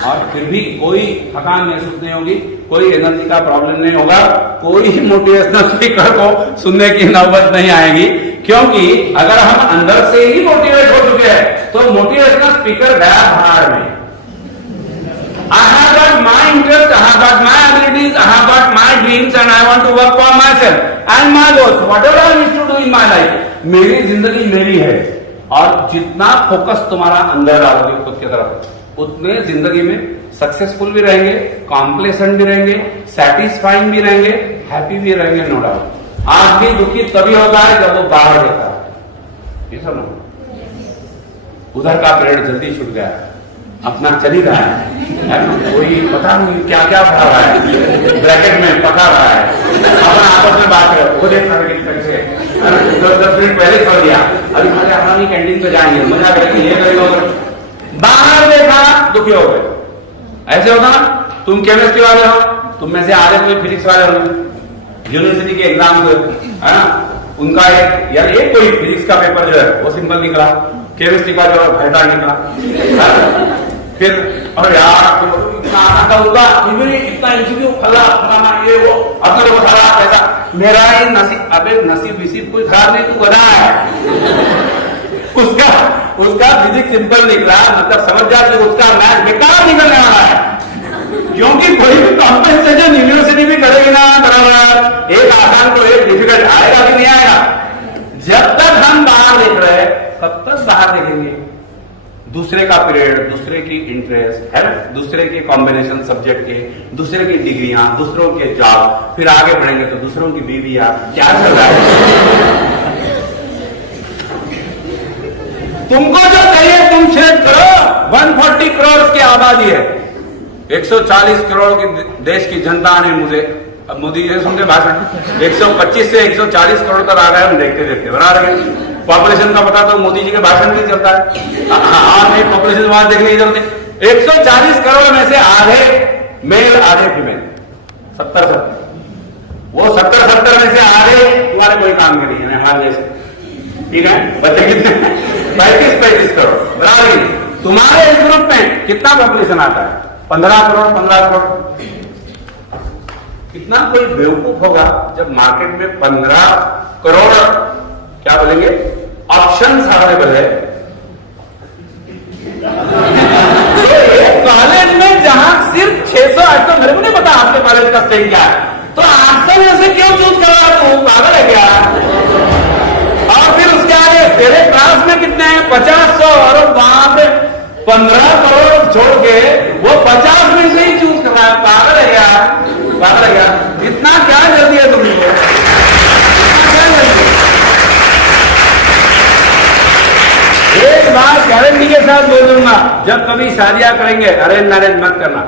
और फिर भी कोई थकान महसूस नहीं होगी, कोई एनर्जी का प्रॉब्लम नहीं होगा, कोई मोटिवेशनल स्पीकर को सुनने की नौबत नहीं आएगी। क्योंकि अगर हम अंदर से ही मोटिवेट हो चुके हैं तो मोटिवेशनल स्पीकर गया बाहर में। I have got my interest, I have got my abilities, I have got my dreams and I want to work for myself and my goals, whatever I need to do in my life. मेरी जिंदगी मेरी है और जितना focus तुम्हारा अंदर डालोगे खुद की तरफ, उतने जिंदगी में सक्सेसफुल भी रहेंगे, कॉम्प्लेसेंट भी रहेंगे, सेटिस्फाइंग भी रहेंगे, हैप्पी भी रहेंगे, नो डाउट। आदमी दुखी तभी होता है जब वो बाहर देखता है। ये सुनो, उधर का पीरियड जल्दी छूट गया, अपना चल ही रहा है, कोई पता नहीं क्या क्या पढ़ा रहा है, ब्रैकेट में पका रहा है, अपना आपस में बात कर, वो देख कैसे 10 मिनट पहले छोड़ दिया, अभी हमारे हमारी कैंटीन पे जाएंगे, मजा करेंगे, ये करेंगे। बाहर देखा दुखी हो गए। ऐसे होता ना, तुम केमिस्ट्री वाले हो, तुम में से आधे कोई फिजिक्स वाले हो, यूनिवर्सिटी के एग्जाम है ना, उनका एक यार एक कोई फिजिक्स का पेपर जो है वो सिंपल निकला, केमिस्ट्री का जो बेहतर निकला, फिर और यार इतना एमसीक्यू फला फलाना ये वो, अब तो खराब कैसा मेरा ही नसीब, अबे नसीब विसीब कोई खराब नहीं, तू बना है। उसका फिजिक्स सिंपल निकला, मतलब समझ जा कि उसका मैथ बेकार निकलने वाला है, क्योंकि कोई भी कॉम्पेंसेशन यूनिवर्सिटी भी करेगी ना बराबर, एक आसान को एक डिफिकल्ट आएगा कि नहीं आएगा। जब तक हम बाहर देख रहे हैं कब तक बाहर देखेंगे, दूसरे का पीरियड, दूसरे की इंटरेस्ट है ना, दूसरे के कॉम्बिनेशन सब्जेक्ट के, दूसरे की डिग्रियां, दूसरों के जॉब, फिर आगे बढ़ेंगे तो दूसरों की बीवियां, क्या चल रहा है। तुमको जो चाहिए तुम सिलेक्ट करो। 140 करोड़ की आबादी है, 140 करोड़ की देश की जनता ने मुझे, अब मोदी जी सुनते भाषण 125 से 140 करोड़ तक आ गए, हम देखते देखते बना रहे। पॉपुलेशन का पता तो मोदी जी के भाषण में चलता है। हाँ नहीं, पॉपुलेशन वहां देखने की जरूरत है। 140 करोड़ में से आधे मेल आधे फीमेल, 70-70, वो 70-70 में से आधे तुम्हारे कोई काम के नहीं है हमारे देश, ठीक है। बच्चे कितने, 35 करोड़ बराबर। तुम्हारे इस ग्रुप में कितना पॉपुलेशन आता है, 15 करोड़। कितना कोई बेवकूफ होगा जब मार्केट में 15 करोड़ क्या बोलेंगे ऑप्शन अवेलेबल है। तो एक कॉलेज में जहां सिर्फ 600-800, मेरे को नहीं पता आपके कॉलेज का स्ट्रेंथ क्या है, तो 800 में से क्यों चूज कर रहा तू, पागल है क्या। और फिर उसके आगे तेरे क्लास में कितने हैं, 50-100, और बात गारंटी के साथ बोल दूंगा, जब कभी शादियां करेंगे अरेंज मैरिज मत करना,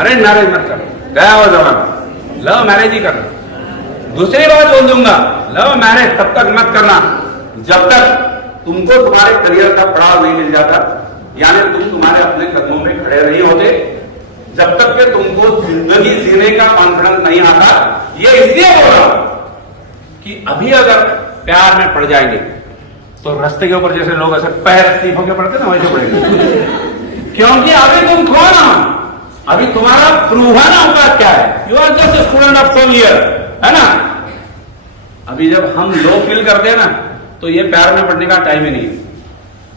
अरेंज मैरिज मत करना, गया वो जमाना, लव मैरिज ही करना। दूसरी बात बोल दूंगा, लव मैरिज तब तक मत करना जब तक तुमको तुम्हारे करियर का पड़ाव नहीं मिल जाता, यानी तुम तुम्हारे अपने कदमों पे खड़े नहीं होते, जब तक कि तुमको जिंदगी जीने का कॉन्फिडेंस नहीं आता। ये इसलिए बोल रहा हूं कि अभी अगर प्यार में पड़ जाएंगे तो रास्ते के ऊपर जैसे लोग ऐसे पैर स्टीफ होकर पड़ते ना, वैसे पड़ेंगे। क्योंकि अभी तुम कौन हो, अभी तुम्हारा प्रूवन औकात क्या है, you are just student of some year, है ना। अभी जब हम लो फील करते हैं ना, तो ये प्यार में पड़ने का टाइम ही नहीं है।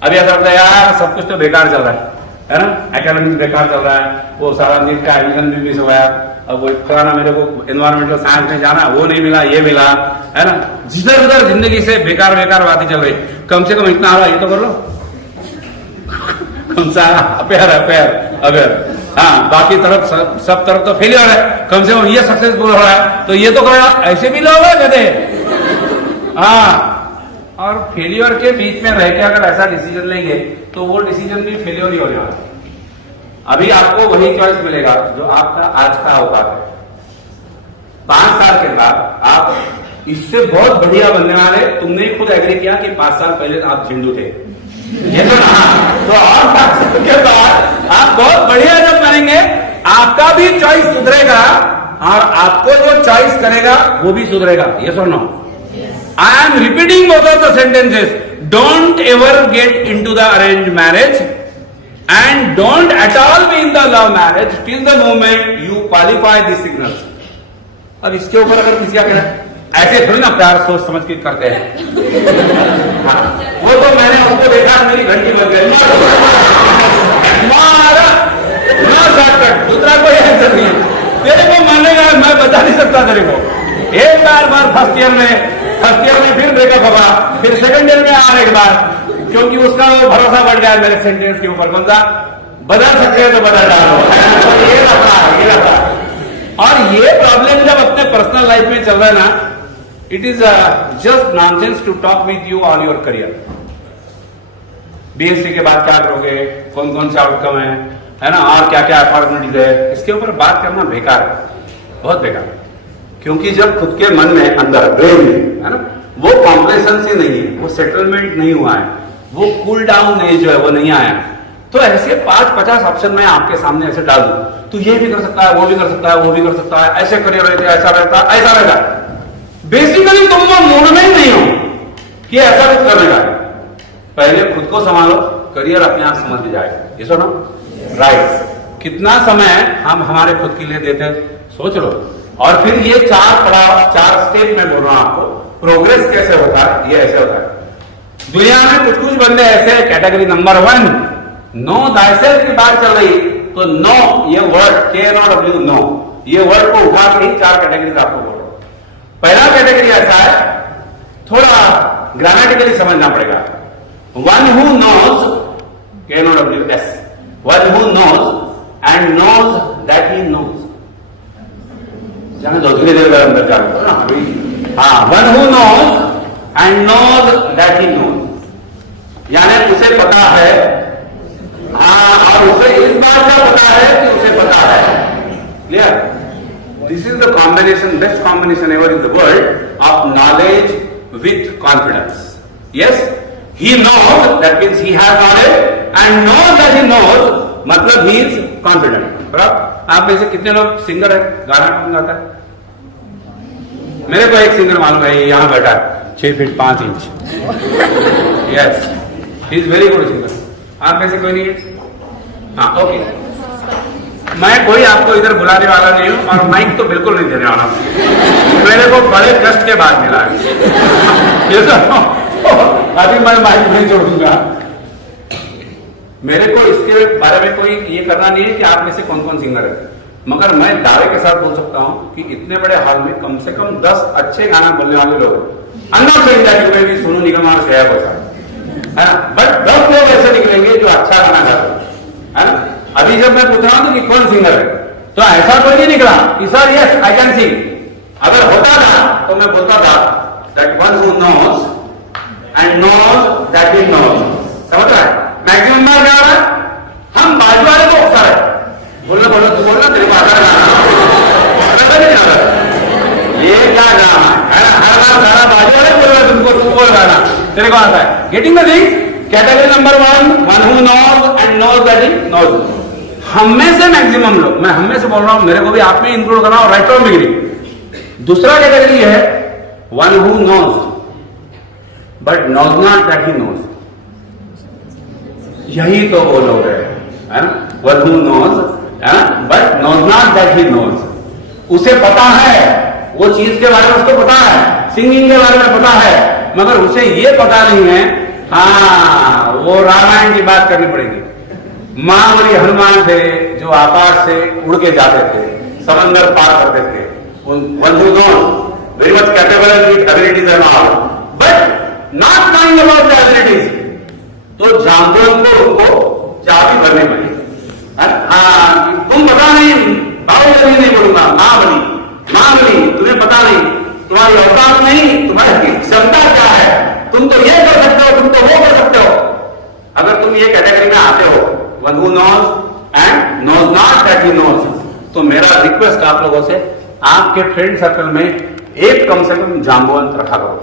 अभी ऐसा लगता है यार सब कुछ तो बेकार चल रहा है ना, एकेडमिक बेकार चल रहा है, वो सारा नीट का एडमिशन भी मिस हुआ, अब वो पुराना मेरे को एनवायरमेंटल साइंस में जाना वो नहीं मिला, ये मिला, है ना। जिधर उधर जिंदगी से बेकार बेकार बातें चल रही, कम से कम इतना आ रहा ये तो कर लो, कम से अफेयर, हाँ बाकी तरफ सब तरफ तो फेलियर है, कम से कम ये सक्सेसफुल हो रहा है तो ये तो करो, ऐसे भी लोग हैं कहते। हाँ, और फेलियर के बीच में रह के अगर ऐसा डिसीजन लेंगे तो वो डिसीजन भी फेलियर ही हो जाएगा। अभी आपको वही चॉइस मिलेगा जो आपका आज का औकात है। 5 साल के बाद आप इससे बहुत बढ़िया बनने वाले, तुमने खुद एग्री किया कि 5 साल पहले आप झिंडू थे, ये तो ना, तो और 5 साल के बाद आप बहुत बढ़िया जब बनेंगे, आपका भी चॉइस सुधरेगा और आपको जो चॉइस करेगा वो भी सुधरेगा। ये सुनो, I am repeating both of the sentences. Don't ever get into the arranged marriage and don't at all be in the love marriage till the moment you qualify these signals. अब इसके ऊपर अगर किसी का कहना ऐसे थोड़ी ना प्यार सोच समझ के करते हैं, हाँ, वो तो मैंने उसको देखा, मेरी घंटी बज गई, मारा ना शॉर्टकट, दूसरा कोई आंसर नहीं है। तेरे को मानेगा, मैं बता नहीं सकता तेरे को। एक बार फर्स्ट ईयर में फिर ब्रेकअप होगा, फिर सेकंड ईयर में आने के बाद, क्योंकि उसका वो भरोसा बढ़ गया मेरे सेंटेंस के ऊपर, कौन सा बदल सकते हैं तो बदल डालो, ये रहा। और ये प्रॉब्लम जब अपने पर्सनल लाइफ में चल रहा है ना, it is just nonsense to talk with you on your career. BSc के बाद क्या करोगे, कौन कौन से आउटकम है ना, और क्या क्या अपॉर्चुनिटीज है, इसके ऊपर बात करना बेकार है, बहुत बेकार। क्योंकि जब खुद के मन में अंदर ब्रेन में, है ना, वो कॉम्प्लेसेंसी नहीं है, वो सेटलमेंट नहीं हुआ है, वो कूल डाउन एज जो है वो नहीं आया, तो ऐसे 5-50 ऑप्शन मैं आपके सामने ऐसे डाल दूं, तो ये भी कर सकता है, वो भी कर सकता है, वो भी कर सकता है, ऐसे करियर रहते, ऐसा रहता। बेसिकली तुम वो मूड में ही नहीं हो कि ऐसा कुछ करने का। पहले खुद को संभालो, करियर अपने आप समझ में जाएगा। ये सुनो, राइट, कितना समय हम हमारे खुद के लिए देते सोच लो। और फिर ये 4 स्टेप में बोल रहा हूं आपको, प्रोग्रेस कैसे होता है, ये ऐसे होता है। दुनिया में कुछ बंदे ऐसे, कैटेगरी नंबर 1, नो दाइसेल्फ की बात चल रही, तो नो ये वर्ड KNOW, नो ये वर्ड को उठा के 4 कैटेगरी आपको बोल रहा हूं। पहला कैटेगरी ऐसा है, थोड़ा ग्रामेटिकली समझना पड़ेगा। One who knows, KNOWS, one who knows and knows that he knows. धीरे धीरे अंदर जा रहा ना अभी, हाँ, one who knows and knows that he knows, यानी उसे पता है, हाँ, और उसे इस बात का पता है कि उसे पता है। Clear? This is the combination, best combination ever in the world of knowledge with confidence. Yes, he knows, that means he has knowledge, and knows that he knows, मतलब ही इज कॉन्फिडेंट। बराबर? आप में से कितने लोग singer है, गाना कौन गाता है? मेरे को एक सिंगर मालूम है, यहां बैठा है, 6 feet 5 inch. Yes, he is very good singer. आप में से कोई नहीं है? हाँ, ओके। मैं कोई आपको इधर बुलाने वाला नहीं हूं और माइक तो बिल्कुल नहीं देने वाला हूं, मेरे को बड़े कष्ट के बाद मिला है। ये तो अभी मैं माइक नहीं छोड़ूंगा। मेरे को इसके बारे में कोई ये करना नहीं है कि आप में से कौन कौन सिंगर है, मगर मैं दावे के साथ बोल सकता हूं कि इतने बड़े हॉल में कम से कम 10 अच्छे गाना बोलने वाले लोग, अन्ना से भी सोनू निगम और श्रेया घोषाल, है ना, बट 10 लोग ऐसे निकलेंगे जो अच्छा गाना गाते हैं ना। अभी जब मैं पूछ रहा हूं कि कौन सिंगर है, तो ऐसा कोई नहीं निकला कि sir yes I can sing. अगर होता था तो मैं बोलता था that one who knows and knows that he knows. समझ रहा है? मैक्सिमम बार क्या हो रहा है, हम बाजू वाले को उकसा रहे, बोलना बोलना तू बोलना, तेरे को आता नहीं आता, ये क्या ड्रामा है ना? हर बार सारा बाजू वाले बोल रहा है तुमको, तू बोल रहा है ना, तेरे को आता है। Getting the thing? Category number 1, one who knows and knows that he knows. हम में से मैक्सिमम लोग, मैं हम में से बोल रहा हूं, मेरे को भी आप में इंक्लूड करना, राइट फ्रॉम बिगिनिंग। दूसरा कैटेगरी है one who knows but knows not that he knows. यही तो वो लोग है ना, one who knows but knows not that he knows. उसे पता है वो चीज के बारे में, उसको पता है, सिंगिंग के बारे में पता है, मगर उसे ये पता नहीं है, हाँ वो रामायण की बात करनी पड़ेगी। महाबली हनुमान थे जो आकाश से उड़ के जाते थे, समंदर पार करते थे, one who knows very much capable with abilities and all but not knowing about the abilities. तो जाम्बुवन को उनको चाबी भरनी पड़ी। हाँ तुम पता नहीं, बाहुबली नहीं बोलूंगा, महाबली तुम्हें पता नहीं, तुम्हारी औकात नहीं, तुम्हारी क्षमता क्या है, तुम तो ये कर सकते हो, तुम तो वो कर सकते हो। अगर तुम ये कैटेगरी में आते हो, one who knows and knows not that he knows, तो मेरा रिक्वेस्ट आप लोगों से, आपके फ्रेंड सर्कल में एक कम से कम जाम्बुवंत रखा करो,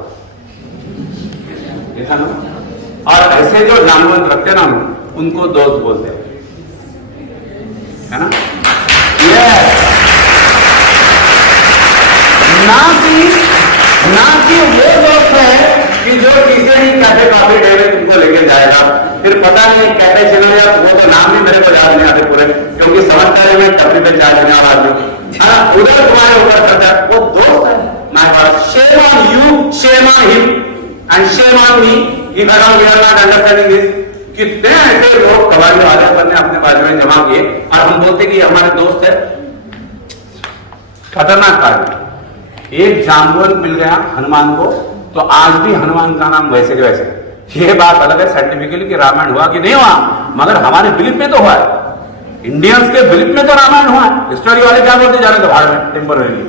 देखा ना? और ऐसे जो जाम्बुवंत रखते ना, उनको दोस्त बोलते हैं, है ना? ना कि वो दोस्त है कि जो चीजें ही कैफे कॉफी डे में तुमको लेके जाएगा, फिर पता नहीं कैफे चलो या वो तो नाम भी मेरे को याद नहीं आते पूरे, क्योंकि समझदारी में टपरी पे चाय लेने वाला आदमी उधर तुम्हारे ऊपर करता है, वो दोस्त है। My God, shame on you, shame on him and shame on me if I we are not understanding this. कितने ऐसे लोग कबाड़ी वाले अपने अपने बाजू में जमा किए और हम बोलते कि हमारे दोस्त है। खतरनाक कार्य। एक जाम्बुवन मिल गया हनुमान को, तो आज भी हनुमान का नाम वैसे के वैसे। ये बात अलग है साइंटिफिकली कि रामायण हुआ कि नहीं हुआ, मगर हमारे बिलीफ में तो हुआ है, इंडियंस के बिलीफ में तो रामायण हुआ है। हिस्टोरी वाले क्या बोलते जा रहे थे भारत में टेम्पररी।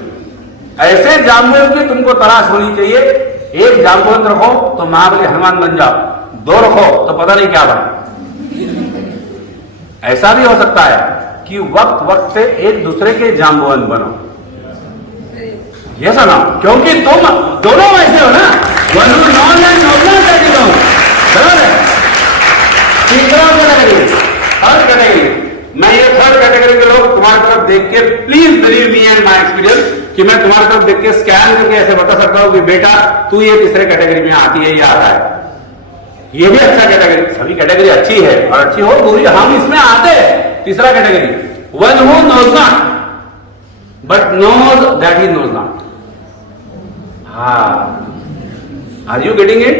ऐसे जाम्बुवन की तुमको तलाश होनी चाहिए। एक जाम्बुवन रखो तो महाबली हनुमान बन जाओ, दो रखो तो पता नहीं क्या बने। ऐसा भी हो सकता है कि वक्त वक्त से एक दूसरे के जाम्बुवन बनो, ये सुनो, क्योंकि तुम दोनों ऐसे हो ना, one who knows and knows not that he knows, बराबर है? तीसरा कैटेगरी, थर्ड कैटेगरी। मैं ये थर्ड कैटेगरी के लोग तुम्हारी तरफ देख के, please believe me and my experience, कि मैं तुम्हारी तरफ देख के स्कैन करके ऐसे बता सकता हूं कि बेटा तू ये तीसरे कैटेगरी में आती है, ये आता है। ये भी अच्छा कैटेगरी, सभी कैटेगरी अच्छी है और अच्छी हो बुरी, हम इसमें आते हैं। तीसरा category, one who knows not but knows that he knows not. Are you getting it?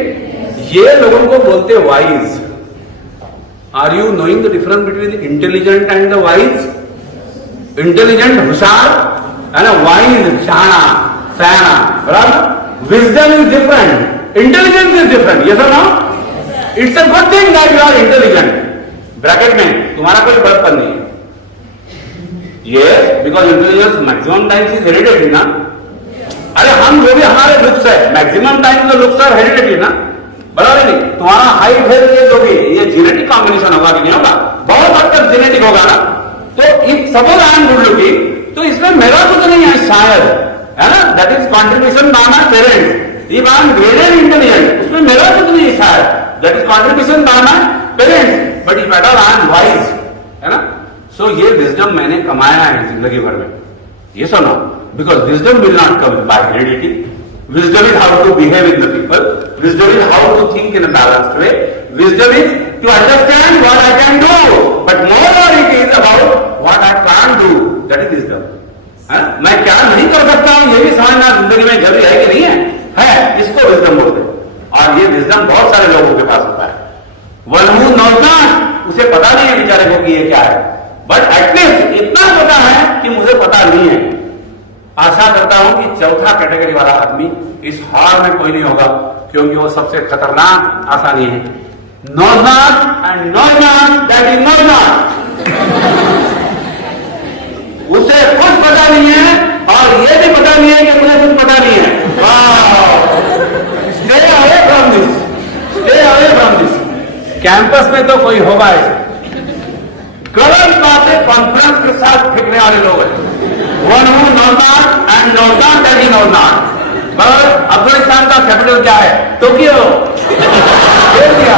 ये लोगों को बोलते wise. Are you knowing the difference between intelligent and the wise? Intelligent होशियार है ना, वाइज शाना सयाना, बराबर? Wisdom is different, intelligence is different. ये सब ना, it's a good thing that you are intelligent, bracket में तुम्हारा कोई बड़प्पन नहीं है, ये because intelligence maximum times is hereditary ना। अरे हम जो भी हमारे लुक्स है, मैक्सिमम टाइम तो लुक्स आर हेरिडेटरी ना, बराबर नहीं? तुम्हारा हाइट है ये जो भी, ये जेनेटिक कॉम्बिनेशन होगा कि नहीं होगा? बहुत हद तक जेनेटिक होगा ना। तो if suppose I am good looking, तो इसमें मेरा कुछ नहीं है शायद, है ना, that is contribution by my parents. If I am graded intelligent, उसमें मेरा कुछ नहीं है शायद, that is contribution by my parents. But if at all I am wise, है ना, सो ये विजडम मैंने कमाया है जिंदगी भर में, ये सुनो। Because wisdom will not come by heredity. Wisdom is how to behave with the people. Wisdom is how to think in a balanced way. Wisdom is to understand what I can do, but more it is about what I can't do. That is wisdom. मैं क्या नहीं कर सकता हूं ये भी समझना जिंदगी में जरूरी है कि नहीं है? इसको wisdom बोलते हैं। और ये wisdom बहुत सारे लोगों के पास होता है। One who knows not, उसे पता नहीं है बेचारे को कि ये क्या है, बट एटलीस्ट इतना पता है कि मुझे पता नहीं है। आशा करता हूं कि चौथा कैटेगरी वाला आदमी इस हार में कोई नहीं होगा, क्योंकि वो सबसे खतरनाक आसानी है। Knows not and knows not that is knows not. उसे कुछ पता नहीं है और ये भी पता नहीं है कि मुझे कुछ पता नहीं है। Stay away from this, stay away from this. Campus में तो कोई होगा ऐसे गलत बातें कॉन्फ्रेंस के साथ फेंकने वाले लोग हैं। One who knows not and knows not that he knows not. मगर अफगानिस्तान का कैपिटल क्या है? टोक्यो। देख दिया,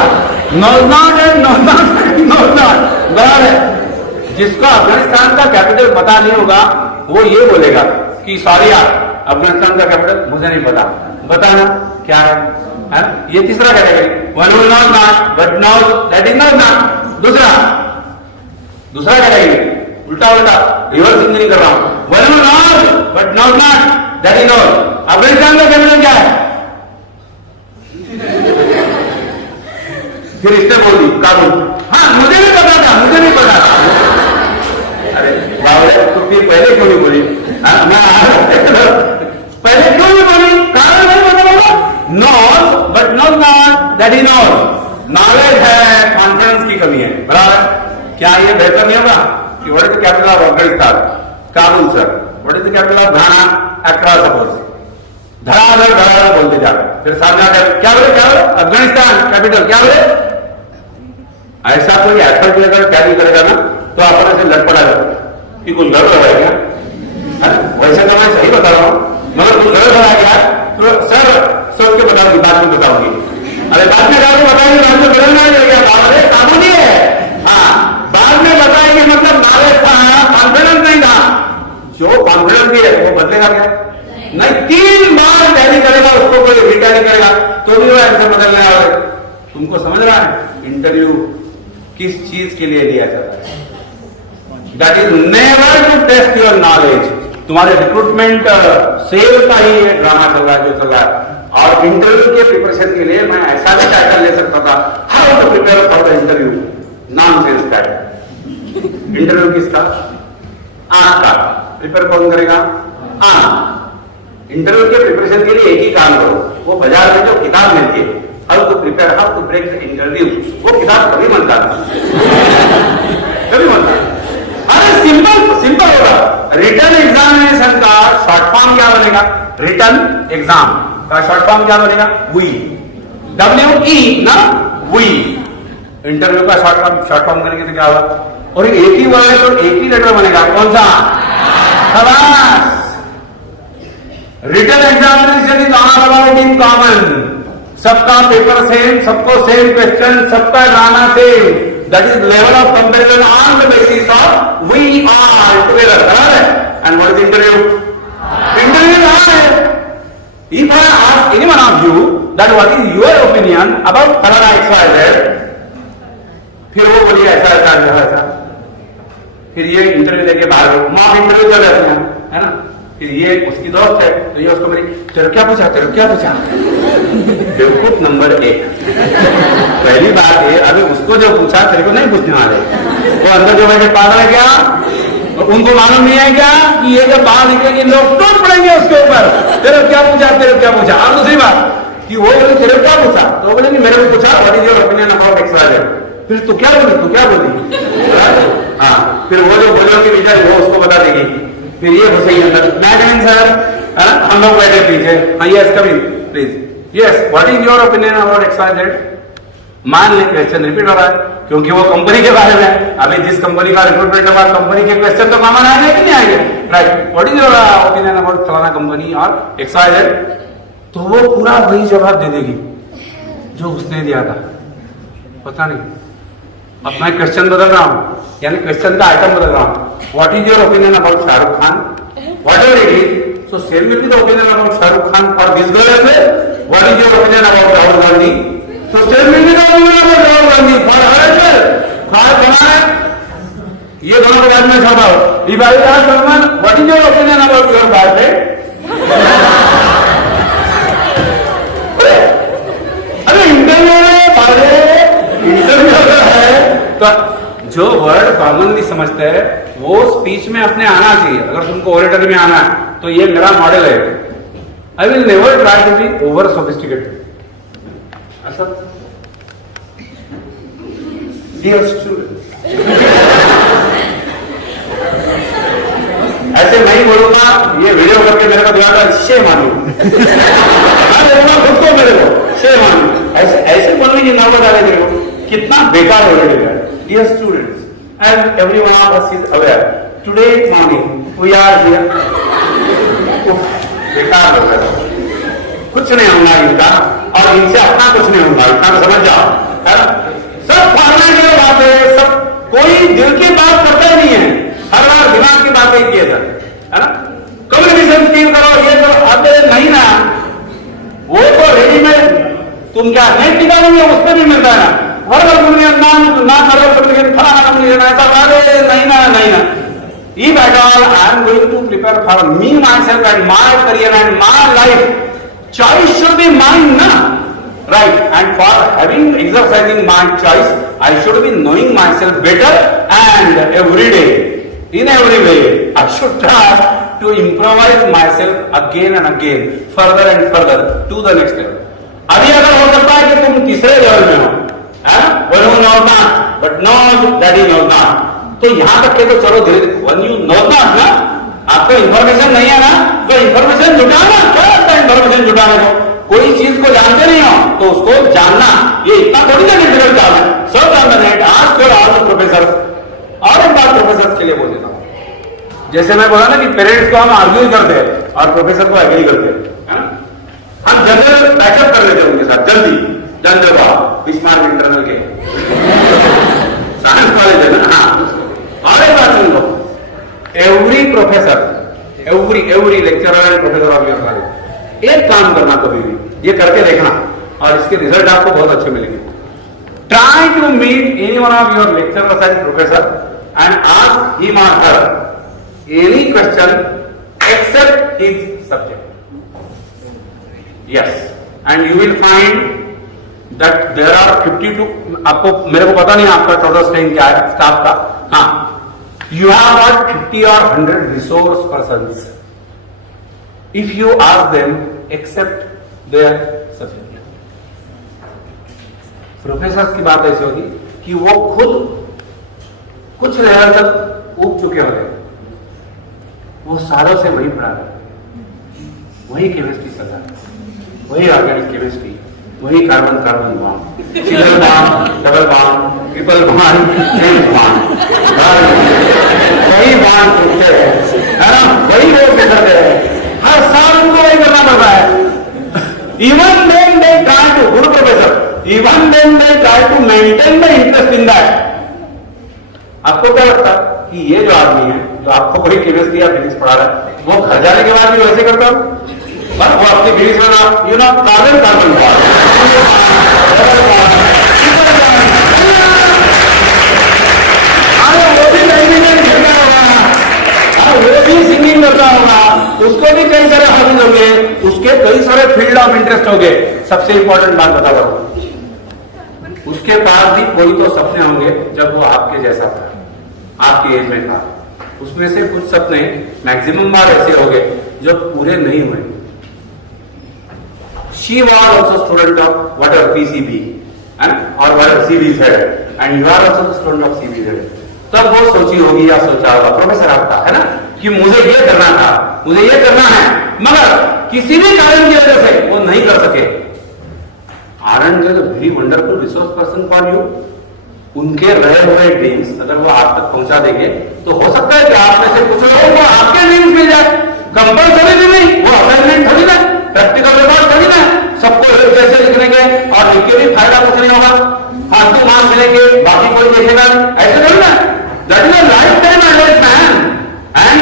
knows not and knows not knows not बराबर है। जिसको अफगानिस्तान का कैपिटल पता नहीं होगा वो ये बोलेगा कि सॉरी यार अफगानिस्तान का कैपिटल मुझे नहीं पता, बताना क्या है ना? ये तीसरा category. One who knows not but knows that is knows not. दूसरा कैटेगरी उल्टा उल्टा रिवर्स इंजीनियरिंग कर रहा हूं। वन who knows but knows not that is नोज। अफगानिस्तान का कैपिटल क्या है? फिर इसने बोल दी काबुल। हाँ मुझे भी पता था, मुझे नहीं पता। अरे बाबा तो फिर पहले क्यों नहीं बोली? पहले क्यों नहीं बोली? कारण नहीं पता होगा। Knows but knows not that is knows. Knowledge है, कॉन्फिडेंस की कमी है, बराबर। क्या ये बेहतर नहीं होगा कि what is the capital of Afghanistan? Kabul sir. What is the capital of Ghana? Accra suppose. धड़ाधड़ बोलते जा। फिर सामने आकर क्या बोले अफगानिस्तान कैपिटल क्या बोले? ऐसा कोई एफर्ट लेकर क्या नहीं करेगा ना तो अपने से लड़ पड़ा कि कुछ गड़बड़ है क्या? वैसे तो मैं सही बता रहा हूं मगर कुछ गड़बड़ आ गया तो सर सोच के बताऊंगी, बाद में बताऊंगी। अरे बाद में बताऊंगी, बाद में बदलना है काबू नहीं है। हाँ बाद में बताएंगे मतलब नॉलेज था, कॉन्फिडेंस नहीं था। जो कॉन्फिडेंस भी है वो बदलेगा क्या? नहीं। 3 बार टैली करेगा उसको कोई रिटैली करेगा तो भी वो आंसर बदलने वाले। तुमको समझ रहा है इंटरव्यू किस चीज के लिए लिया जाता है? That is never to test your knowledge. तुम्हारे रिक्रूटमेंट सेल का ही ड्रामा चल रहा है जो चल रहा है। और इंटरव्यू के प्रिपरेशन के लिए मैं ऐसा भी टाइटल ले सकता था, how to prepare for the interview. Nonsense title. Interview किसका? आंख का। प्रिपेयर कौन करेगा? आंख। इंटरव्यू के प्रिपरेशन के लिए एक ही काम करो, वो बाजार में जो किताब मिलती है how to prepare how to break the interview, वो किताब कभी बनता कभी बनता। अरे सिंपल होगा। रिटर्न एग्जामिनेशन का शॉर्ट फॉर्म क्या बनेगा? रिटर्न एग्जाम का शॉर्ट फॉर्म क्या बनेगा? वी। WE ना वी। इंटरव्यू का शॉर्ट फॉर्म करेंगे तो क्या होगा? और एक ही वर्ड है तो एक ही लेटर बनेगा, कौन सा? खलास। Return examination is all about in common. सबका पेपर सेम, सबको सेम क्वेश्चन, सबका drama same. That is level of comparison on the basis of we are together, बराबर है? And what is interview? Interview है। If I ask any one of you that what is your opinion about फलाना XYZ, फिर वो बोलिए ऐसा फिर ये इंटरव्यू लेके बाहर मॉक इंटरव्यू कर रहे हैं, है ना? फिर ये उसकी दोस्त है तो ये उसको मेरी तेरे क्या पूछा बेवकूफ नंबर 1। पहली बात है अभी उसको जो पूछा तेरे को नहीं पूछने वाले। वो अंदर जो बैठे पागल है क्या? उनको मालूम नहीं है क्या कि ये जब बाहर निकलेंगे लोग टूट पड़ेंगे उसके ऊपर? तेरे क्या पूछा? और दूसरी बात कि वो बोले तेरे क्या पूछा तो बोले मेरे को पूछा what is your opinion about XYZ। फिर तू क्या बोली? हाँ फिर वो जो बोलोगे विचार वो उसको बता देगी। फिर ये घुसेगी अंदर। सर हम लोग बैठे पीछे। हाँ yes coming please. Yes what is your opinion about XYZ। मान लें क्वेश्चन रिपीट हो रहा है क्योंकि वो कंपनी के बारे में। अभी जिस कंपनी का रिक्रूटमेंट होगा कंपनी के क्वेश्चन तो कॉमन आएंगे कि नहीं आएंगे? Right. What is your opinion about फलाना कंपनी और XYZ। तो वो पूरा वही जवाब दे देगी जो उसने दिया था। पता नहीं अब मैं क्वेश्चन बदल रहा हूं यानी क्वेश्चन का आइटम बदल रहा हूं। What is your opinion about Shahrukh Khan? Whatever it is. So same will be the opinion about Shahrukh Khan for this girl as well. What is your opinion about Rahul Gandhi? So same will be the opinion about Rahul Gandhi for her as well. ये दोनों के बाद में छोड़ाओ। Salman what is your opinion about your boyfriend? अरे interview है तो जो वर्ड कॉमनली समझते हैं वो स्पीच में अपने आना चाहिए। अगर तुमको ओरेटरी में आना है तो ये मेरा मॉडल है। I will never try to be over sophisticated. Dear student ऐसे नहीं बोलूंगा। ये वीडियो करके मेरे को दिया था शे मानू। मैं बोलूंगा खुद को मेरे को शे मानू। ऐसे बोलने की नौबत आ गई। कितना बेकार हो रहा है. Dear students, and everyone of us is aware, today morning we are here. बेकार हो रहा है, कुछ नहीं होगा इनका और इनसे अपना कुछ नहीं होगा, इतना तो समझ जाओ, है ना? सब फॉर्मेट की बात है, सब कोई दिल की बात करता ही नहीं है, हर बार दिमाग की बात ही किया जाता है ना? कम्युनिकेशन स्किल करो, ये तो अब नहीं ना, वो तो रेडीमेड तुम क्या नेट निकालोगे उसमें भी मिलता है ना, वर्बल कम्युनिकेशन ना करो कम्युनिकेशन फलाना कम्युनिकेशन ऐसा अरे नहीं ना. If at all I am going to prepare for me myself and my career and my life, choice should be mine, na? Right? And for having exercising my choice, I should be knowing myself better and every day, in every way, I should try to improvise myself again and again, further and further to the next level. अभी अगर हो सकता है कि तुम तीसरे level में हो, when you know not, but know that you know not. तो यहां तक के तो चलो धीरे धीरे when you know not ना, आपको इंफॉर्मेशन नहीं है ना, तो इंफॉर्मेशन जुटाना, क्या लगता है इंफॉर्मेशन जुटाने को? कोई चीज को जानते नहीं हो तो उसको जानना ये इतना थोड़ी ना डिफिकल्ट काम है. Search on the net, ask your all the professor. और एक बात प्रोफेसर के लिए बोल देता हूं, जैसे मैं बोला ना कि पेरेंट्स को हम आर्ग्यू करते हैं और प्रोफेसर को एग्री करते हैं, हम जनरल पैचअप कर लेते हैं उनके साथ जल्दी. जनरल बिस्मार्क इंटरनल के साइंस कॉलेज है ना. और एक बात सुन लो, every professor, every lecturer and professor of your college, एक काम करना कभी भी, ये करके देखना और इसके रिजल्ट आपको बहुत अच्छे मिलेंगे. Try to meet any one of your lecturers and professor and ask him or her any question except his subject. Yes, and you will find that there are 52. आपको मेरे को पता नहीं आपका टोटल स्ट्रेंथ क्या है स्टाफ का. हाँ, you have got 50 or 100 resource persons. If you ask them, accept their subject. Professor की बात ऐसी होगी कि वो खुद कुछ लेवल तक उग चुके होते, वो सालों से वही पढ़ा रहे, वही केमिस्ट्री चल रहा है, वही ऑर्गेनिक केमिस्ट्री, वही carbon bond, single bond, double bond, triple bond, triple bond, वही बॉन्ड टूटते हैं, है ना? वही लोग करते हैं, हर साल उनको वही करना पड़ रहा है. Even then they try to, guru professor, even then they try to maintain the interest in that. आपको क्या लगता है कि ये जो आदमी है जो आपको वही केमिस्ट्री या फिजिक्स पढ़ा रहा है, वो घर जाने के बाद भी वैसे करता है? और वो अपनी फिजिक्स में ना यू नो कार्बन वो भी सिंगिंग करता होगा, उसको भी कई सारे हॉबीज होंगे, उसके कई सारे फील्ड ऑफ इंटरेस्ट होंगे. सबसे इंपॉर्टेंट बात बता रहा हूं, उसके पास भी कोई तो सपने होंगे जब वो आपके जैसा था, आपकी एज में था. उसमें से कुछ सपने मैक्सिमम बार ऐसे होंगे जो पूरे नहीं हुए. She was also student of whatever PCB and or whatever CBZ and you are also the student of CBZ. तब वो सोची होगी या सोचा होगा प्रोफेसर आपका, है ना, कि मुझे ये करना था, मुझे ये करना है, मगर किसी भी कारण की वजह से वो नहीं कर सके. आरएंड is a very wonderful resource person for you. उनके रहे हुए ड्रीम्स अगर वो आप तक पहुंचा देंगे तो हो सकता है कि आप में से कुछ लोगों को आपके ड्रीम्स मिल जाए. कंपल्सरी भी नहीं, वो असाइनमेंट थोड़ी ना, प्रैक्टिकल रिकॉर्ड थोड़ी ना, सबको जैसे लिखने के और लिख के भी फायदा कुछ नहीं होगा, फालतू मार्क्स मिलेंगे, बाकी कोई देखेगा, ऐसे थोड़ी ना. That is a life time advice man and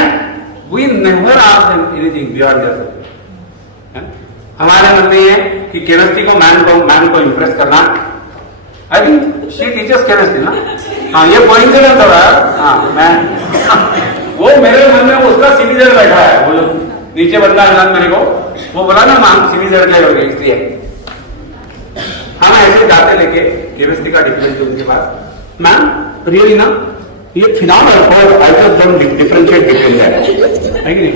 we never ask them anything beyond their subject. हमारे मन में ये कि केमिस्ट्री को मैन को इंप्रेस करना. I think she teachers chemistry ना. हाँ, ये कोइंसिडेंस हो रहा है. हाँ, मैं वो मेरे मन में उसका सीबीजेड बैठा है, वो जो नीचे बंदा है मेरे को, वो बोला ना मैम सीबीजेड क्या हो गया, इसलिए हम ऐसे जाते लेके केमिस्ट्री का डिफरेंस उनके पास. मैम रियली ना ये phenomenal for I just don't differentiate between that, है कि नहीं?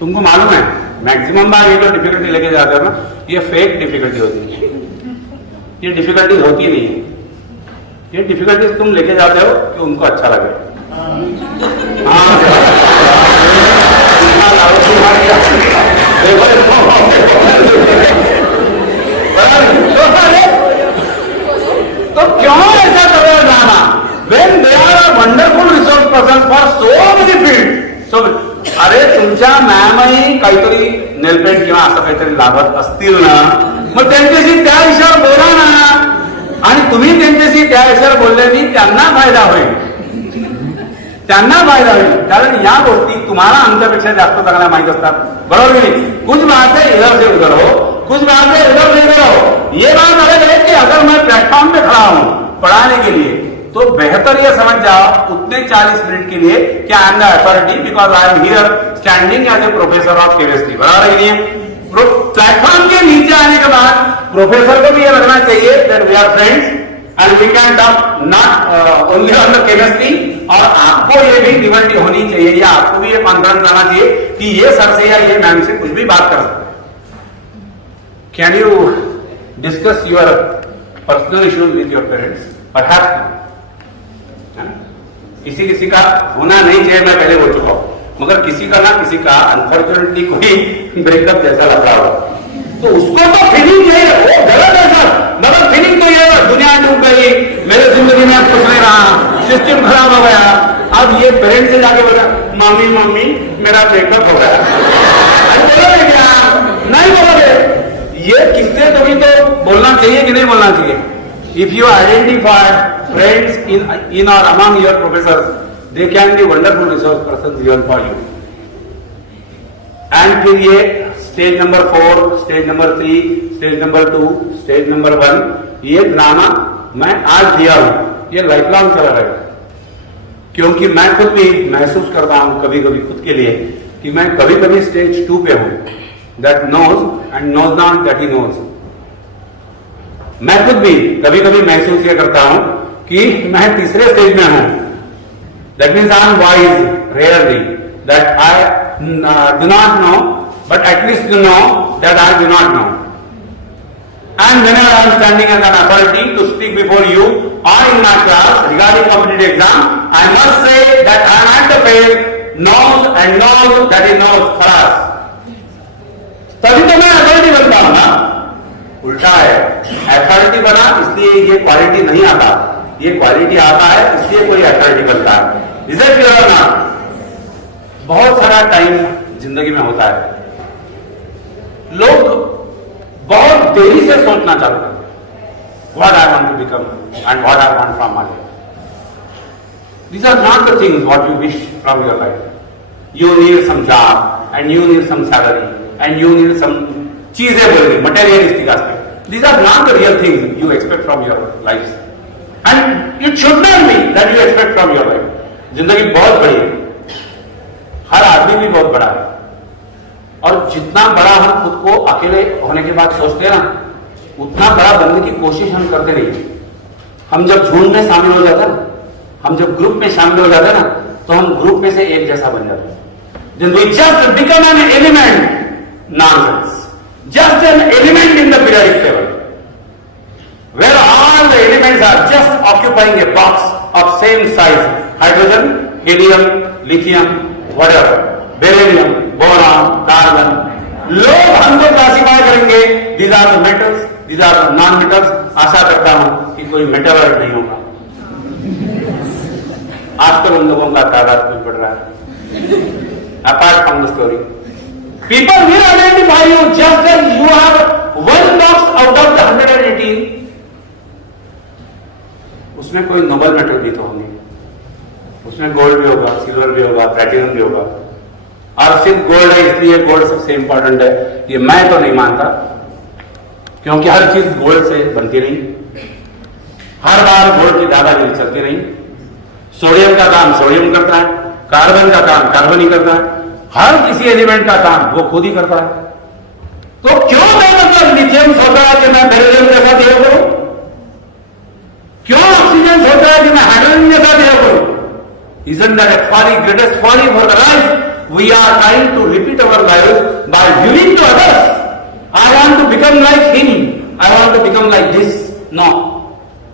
तुमको मालूम है मैक्सिमम बार ये जो डिफिकल्टी लेके जाते हो ना, ये फेक डिफिकल्टी होती है. ये डिफिकल्टीज होती नहीं है, ये डिफिकल्टीज तुम लेके जाते हो कि उनको अच्छा लगे. तो त्या मॅमही काहीतरी नेलपेंट किंवा असं काहीतरी लागत असतील ना, मग त्यांच्याशी त्या विषयावर बोला ना. आणि तुम्ही त्यांच्याशी त्या विषयावर बोलल्याने त्यांना फायदा होईल, त्यांना फायदा होईल. कारण या गोष्टी तुम्हाला आमच्यापेक्षा जास्त चांगल्या माहित असतात, बरोबर नाही. कुछ बातें इधर से उधर हो, कुछ बातें उधर से इधर हो. ये बात अलग है कि अगर मैं प्लेटफॉर्म पे खड़ा हूं पढ़ाने के लिए, तो बेहतर ये समझ जाओ उतने 40 मिनट के लिए कि I am the authority because I am here standing as a professor of chemistry. बराबर है नहीं? प्लेटफॉर्म के नीचे आने के बाद प्रोफेसर को भी ये लगना चाहिए that we are friends and we can talk not only on the chemistry. और आपको ये भी लिबर्टी होनी चाहिए, या आपको भी ये कॉन्फिडेंस आना चाहिए कि ये सर से या ये मैम से कुछ भी बात कर सकते हैं. Can you discuss your personal issues with your parents? Perhaps किसी किसी का होना नहीं चाहिए, मैं पहले बोल चुका हूं, मगर किसी का ना किसी का अनफॉर्चुनेटली कोई ब्रेकअप जैसा लगा हो तो उसको तो फीलिंग चाहिए, वो गलत है सर, मगर फीलिंग तो ये दुनिया डूब गई, मेरे जिंदगी में कुछ नहीं रहा, सिस्टम खराब हो गया. अब ये पेरेंट्स से जाके बोला मम्मी मम्मी मेरा ब्रेकअप हो गया, बोलोगे क्या? नहीं बोलोगे. ये किससे कभी तो बोलना चाहिए कि नहीं बोलना चाहिए? If you identify friends in or among your professors, they can be wonderful resource persons even for you. And फिर ये stage number 4, stage number 3, stage number 2, stage number 1, ये ड्रामा मैं आज दिया हूं, ये लाइफ लॉन्ग चला रहेगा. क्योंकि मैं खुद भी महसूस करता हूं कभी कभी खुद के लिए कि मैं कभी कभी स्टेज 2 पे हूं. That knows and knows not that he knows. मैं खुद भी कभी कभी महसूस ये करता हूं कि मैं तीसरे स्टेज में हूं. That means I am wise rarely, that I do not know, but at least you know that I do not know. And whenever I am standing as an authority to speak before you or in my class regarding competitive exam, I must say that I am at the phase knows and knows that he knows. खलास. तभी तो मैं authority बनता हूं ना. उल्टा है, authority बना इसलिए ये क्वालिटी नहीं आता, ये क्वालिटी आता है इसलिए कोई अथॉरिटी बनता है. इज इट क्लियर ना? बहुत सारा टाइम जिंदगी में होता है, लोग बहुत देरी से सोचना चालू करते हैं what I want to become and what I want from my life. These are not the things what you wish from your life. You need some job and you need some salary and you need some चीजें बोलेंगे materialistic aspect. These are not the real things you expect from your life and it should not be that you expect from your life. जिंदगी बहुत बड़ी है, हर आदमी भी बहुत बड़ा है, और जितना बड़ा हम खुद को अकेले होने के बाद सोचते हैं ना, उतना बड़ा बनने की कोशिश हम करते नहीं. हम जब झुंड में शामिल हो जाते हैं ना, हम जब ग्रुप में शामिल हो जाते हैं ना, तो हम ग्रुप में से एक जैसा बन जाते हैं. Then we just become an element. Nonsense. Just an element in the periodic table, where all the elements are just occupying a box of same size: hydrogen, helium, lithium, whatever, beryllium, boron, carbon. लोग हमको classify करेंगे these are the metals, these are the non metals. आशा करता हूं कि कोई metalloid नहीं होगा. आजकल उन लोगों का तादाद कुछ बढ़ रहा है. Apart from the story, people will identify you just as you are one box out of the 118. उसमें कोई नोबल मेटल भी तो होंगे, उसमें गोल्ड भी होगा, सिल्वर भी होगा, प्लैटिनम भी होगा. और सिर्फ गोल्ड है इसलिए गोल्ड सबसे इंपॉर्टेंट है, ये मैं तो नहीं मानता. क्योंकि हर चीज गोल्ड से बनती नहीं, हर बार गोल्ड की दादागिरी चलती नहीं. सोडियम का काम सोडियम करता है, कार्बन का काम कार्बन ही करता है, हर किसी एलिमेंट का काम वो खुद ही करता है. तो क्यों मैं मतलब लिथियम सोच रहा है कि मैं बेरिलियम जैसा बिहेव करूं? क्यों ऑक्सीजन सोच रहा है कि मैं हाइड्रोजन जैसा बिहेव करूं? Isn't that a folly, greatest folly for the life? We are trying to repeat our lives by viewing to others. I want to become like him. I want to become like this. No.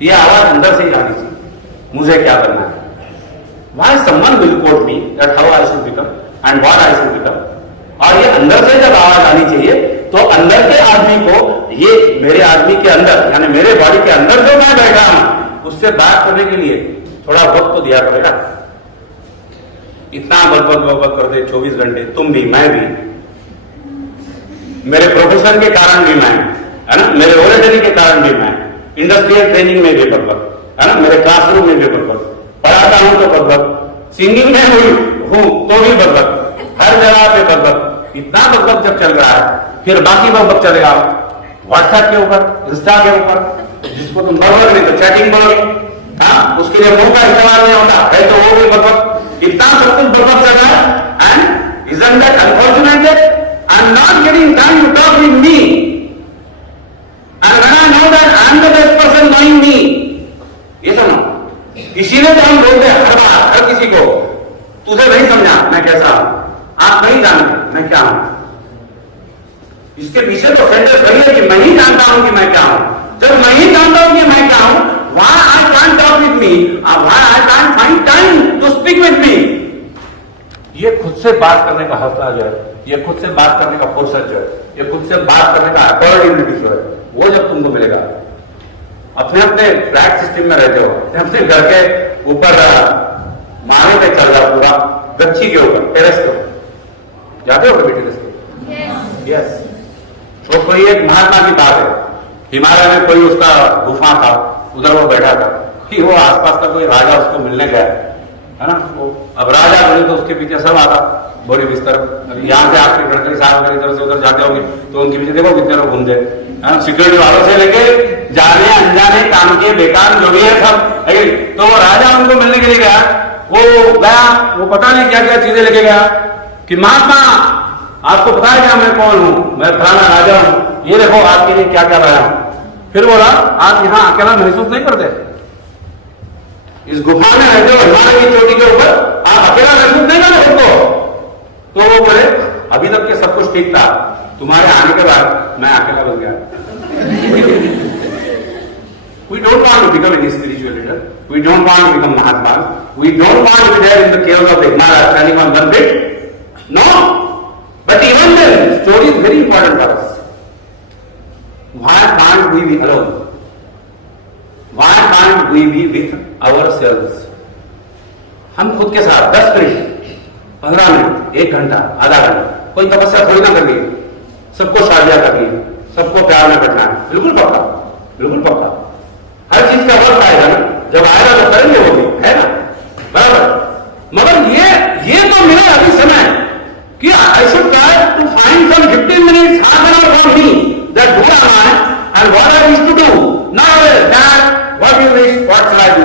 ये आवाज अंदर से ही आनी चाहिए, मुझे क्या करना है. Why someone will quote me that how I should become and what I should become? और ये अंदर से जब आवाज आनी चाहिए तो अंदर के आदमी को, ये मेरे आदमी के अंदर यानी मेरे बॉडी के अंदर जो मैं बैठा हूं उससे बात करने के लिए थोड़ा वक्त तो दिया पड़ेगा. इतना बकबक करते 24 घंटे, तुम भी मैं भी, मेरे प्रोफेशन के कारण भी मैं, है ना, मेरे ओरेटरी के कारण भी मैं, इंडस्ट्रियल ट्रेनिंग में भी बकबक, है ना, मेरे क्लासरूम में भी बकबक, पढ़ाता हूं तो बकबक, सिंगिंग में हूं तो भी बकबक, हर जगह पे बकबक। इतना बकबक जब चल रहा है, फिर बाकी बकबक चलेगा व्हाट्सएप के ऊपर, इंस्टा के ऊपर, जिसको तुम बकबक नहीं तो चैटिंग बोलोगे, हाँ, उसके लिए मुंह का इस्तेमाल नहीं होता है तो वो भी बकबक। इतना सब कुछ बकबक चल रहा है, and isn't that unfortunate? I'm not getting time to talk with me. And when I know that I'm the best person knowing me, ये समझो, इसीलिए तो हम बोलते हैं हर बार हर किसी को, तुझे नहीं समझा मैं कैसा हूं, आप नहीं जानते मैं क्या हूं। इसके पीछे तो सेंटेंस वही है कि मैं ही जानता हूं कि मैं क्या हूं। जब मैं ही जानता हूं कि मैं क्या हूं, why I can't talk with me, why I can't find time to speak with me। ये खुद से बात करने का हौसला जो है, ये खुद से बात करने का फुर्सत जो है, ये खुद से बात करने का अकॉर्डिंगलिटी जो है, वो जब तुमको मिलेगा, अपने अपने फ्लैट सिस्टम में रहते हो, अपने घर के ऊपर माले पे चल रहा पूरा, गच्ची के ऊपर, टेरेस पे जाते हो कभी टेरेस पे? यस। तो कोई एक महात्मा की बात है, हिमालय में कोई उसका गुफा था, उधर वो बैठा था कि वो आसपास का कोई राजा उसको मिलने गया, है ना, वो अब राजा बोले तो उसके पीछे सब आता, बोरी बिस्तर, यहाँ से आपके गणतरी साहब अगर इधर से उधर जाते होंगे तो उनके पीछे देखो कितने लोग घूमते, सिक्योरिटी वालों से लेके जाने अनजाने काम के बेकार जो भी है सब। तो राजा उनको मिलने के लिए गया, वो गया, वो पता नहीं क्या क्या चीजें लेके गया कि महात्मा आपको पता है क्या मैं कौन हूं, मैं फलाना राजा हूं, ये देखो आपके लिए क्या क्या लाया हूं। फिर बोला आप यहाँ अकेला महसूस नहीं करते, इस गुफा में रहते हो हिमालय की चोटी के ऊपर, आप अकेला महसूस नहीं करते उसको। तो वो बोले अभी तक के सब कुछ ठीक था, तुम्हारे आने के बाद मैं अकेला बन गया। We don't want to become any spiritual leader. We don't want to become Mahatma. We don't want to be there in the caves of the Himalayas standing on one bit. No. But even then, story is very important for us. Why can't we be alone? Why can't we be with ourselves? हम खुद के साथ 10 minute, 15 minute, 1 घंटा, आधा घंटा, कोई तपस्या थोड़ी ना करनी है, सबको शादियां करनी है, सबको प्यार में करना है, बिल्कुल पक्का, बिल्कुल पक्का। हर चीज का वक्त आएगा ना, जब आएगा तो करेंगे वो भी, है ना, बराबर। मगर ये तो मिले अभी समय कि I should try to find some 15 minutes, half an hour for me, that do I and what I wish to do now, that what you wish, what should I do,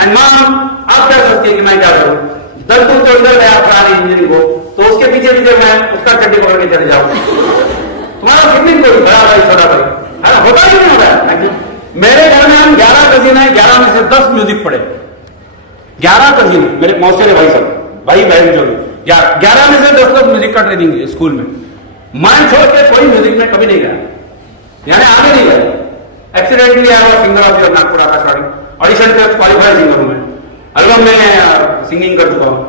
and mom आप कह सकती है कि मैं क्या करूं, 10 दिन तो अंदर गया पुरानी इंजीनियरिंग को, तो उसके पीछे पीछे मैं उसका चड्डी पकड़ के चले जाऊं, तुम्हारा फिक्रिंग कोई बड़ा भाई छोटा भाई, है ना, होता ही नहीं होता। मेरे घर में हम 11 कजिन है, 11 में से 10 म्यूजिक पढ़े, 11 कजिन मेरे मौसेरे भाई सब, भाई बहन जो भी, 11 में से 10 लोग म्यूजिक का ट्रेनिंग है स्कूल में। मैं छोड़ के कोई म्यूजिक में कभी नहीं गया, यानी आगे नहीं गया। एक्सीडेंटली आया हुआ singer of Nagpur Akashvani, audition पे क्वालिफाइड सिंगर हूं मैं, एल्बम में सिंगिंग कर चुका हूं।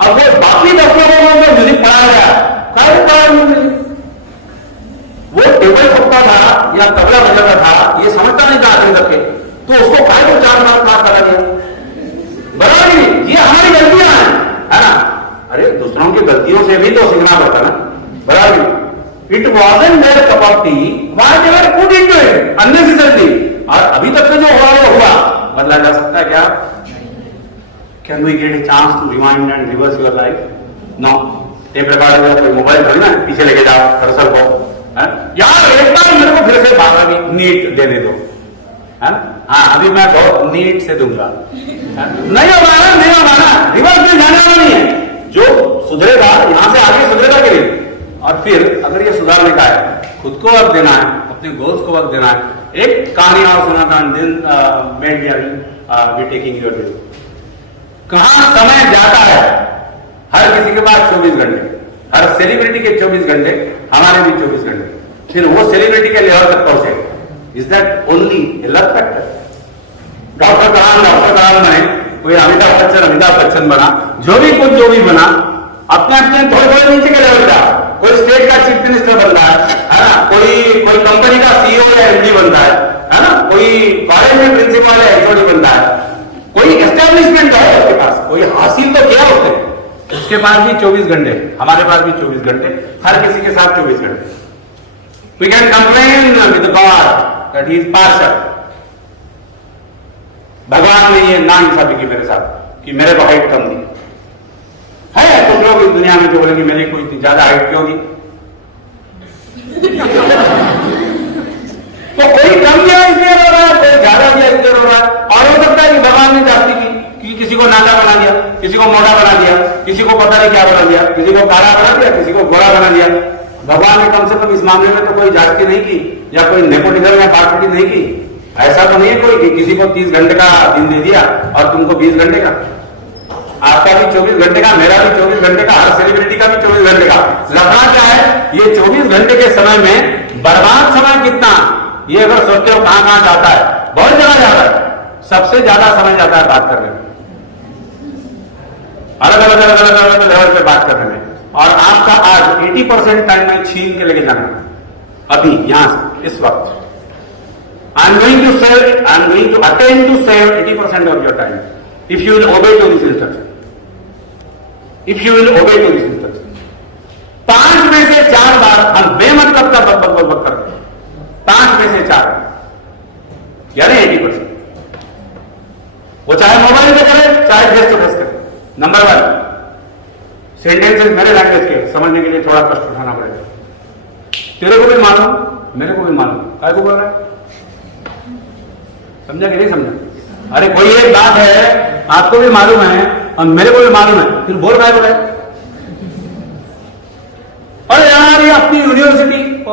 अब वो बाकी 10 लोगों को म्यूजिक पढ़ाया गया, क्या पढ़ाया म्यूजिक, वो टेबल ठोकता था या तबला बजाता था, ये समझता नहीं था आखिर करके, तो उसको काय को 4 मार्क्स पास करा दिया, बराबर नहीं, ये हमारी गलतियां हैं, है ना। अरे दूसरों की गलतियों से भी तो सीखना पड़ता ना, बराबर। It wasn't their cup of tea, why they were put into it unnecessarily, और अभी तक जो हुआ वो हुआ, बदला जा सकता है क्या? Can we get a chance to rewind and reverse your life? No. Tape recorder कोई मोबाइल थोड़ी ना पीछे लेके जाओ कर्सर को, यार एक बार मेरे को फिर से बारहवीं नीट देने दो, है ना, हाँ अभी मैं बहुत नीट से दूंगा, नहीं होगा, नहीं होगा, रिवर्स में जाने वाला नहीं है, जो सुधरेगा यहां से आगे सुधरेगा कि नहीं। और फिर अगर ये सुधारने का है, खुद को वक्त देना है, अपने गोल्स को वक्त देना है। एक कहानी और सुना था, दिन मेड टेकिंग योर ड्रीम। कहां समय जाता है, हर किसी के पास 24 घंटे, हर सेलिब्रिटी के 24 घंटे, हमारे भी 24 घंटे, फिर वो सेलिब्रिटी के लेवल तक पहुंचे। Is that only a luck factor? Doctor Kalam नहीं, कोई अमिताभ बच्चन बना, जो भी बना, अपने अपने थोड़े नीचे के लेवल का, कोई स्टेट का चीफ मिनिस्टर बन रहा है ना, कोई कंपनी का सीईओ या एमडी बन रहा है ना, कोई कॉलेज में प्रिंसिपल या एचओडी बन रहा है, कोई एस्टेब्लिशमेंट है उसके पास, कोई हासिल तो किया उसने, उसके पास भी 24 घंटे, हमारे पास भी 24 घंटे, हर किसी के साथ 24 घंटे। We can complain with God that he is partial. भगवान ने ये नाइंसाफी की मेरे साथ कि मेरे को हाइट कम दी है। कुछ लोग इस दुनिया में जो बोलेंगे मेरे को इतनी ज्यादा हाइट क्यों दी, तो कोई कम दिया इसलिए रो रहा है, कोई ज्यादा दिया इसलिए रो रहा है। और हो सकता है कि भगवान ने जाति की कि किसी को नाचा बना दिया, किसी को मोटा बना दिया, किसी को पता नहीं क्या बना दिया, किसी को काला बना दिया, किसी को गोरा बना दिया। भगवान ने कम से कम इस मामले में तो कोई जाति नहीं की या कोई नेपोटिज्म या पार्टी नहीं की। ऐसा तो नहीं है कोई कि किसी को 30 घंटे का दिन दे दिया और तुमको 20 घंटे का। आपका भी 24 घंटे का, मेरा भी 24 घंटे का, हर सेलिब्रिटी का भी 24 घंटे का। लफड़ा क्या है, ये 24 घंटे के समय में बर्बाद समय कितना, ये अगर सोचते हो कहां कहां जाता है, बहुत जगह जाता है। सबसे ज्यादा समय जाता है बात करने में, अलग अलग लेवल पे बात करने में। और आपका आज 80% टाइम में छीन के लेके जाना अभी यहां से इस वक्त। I am going to attempt to save 80% of your time if you will obey to this instruction, if you will obey to this instruction. 5 में से 4 बार हम बेमतलब का बक करते हैं, 5 में से 4 यानी 80%। वो चाहे मोबाइल पे करे चाहे फेस टू फेस करे। नंबर 1, सेंटेंसेस मेरे लैंग्वेज के समझने के लिए थोड़ा कष्ट उठाना पड़ेगा। तेरे को भी मालूम, मेरे को भी मालूम, काय को बोल रहा है, समझा कि नहीं समझा? अरे कोई एक बात है आपको भी मालूम है और मेरे को भी मालूम है, फिर बोल काय बोला है? अरे यार ये अपनी यूनिवर्सिटी, ओ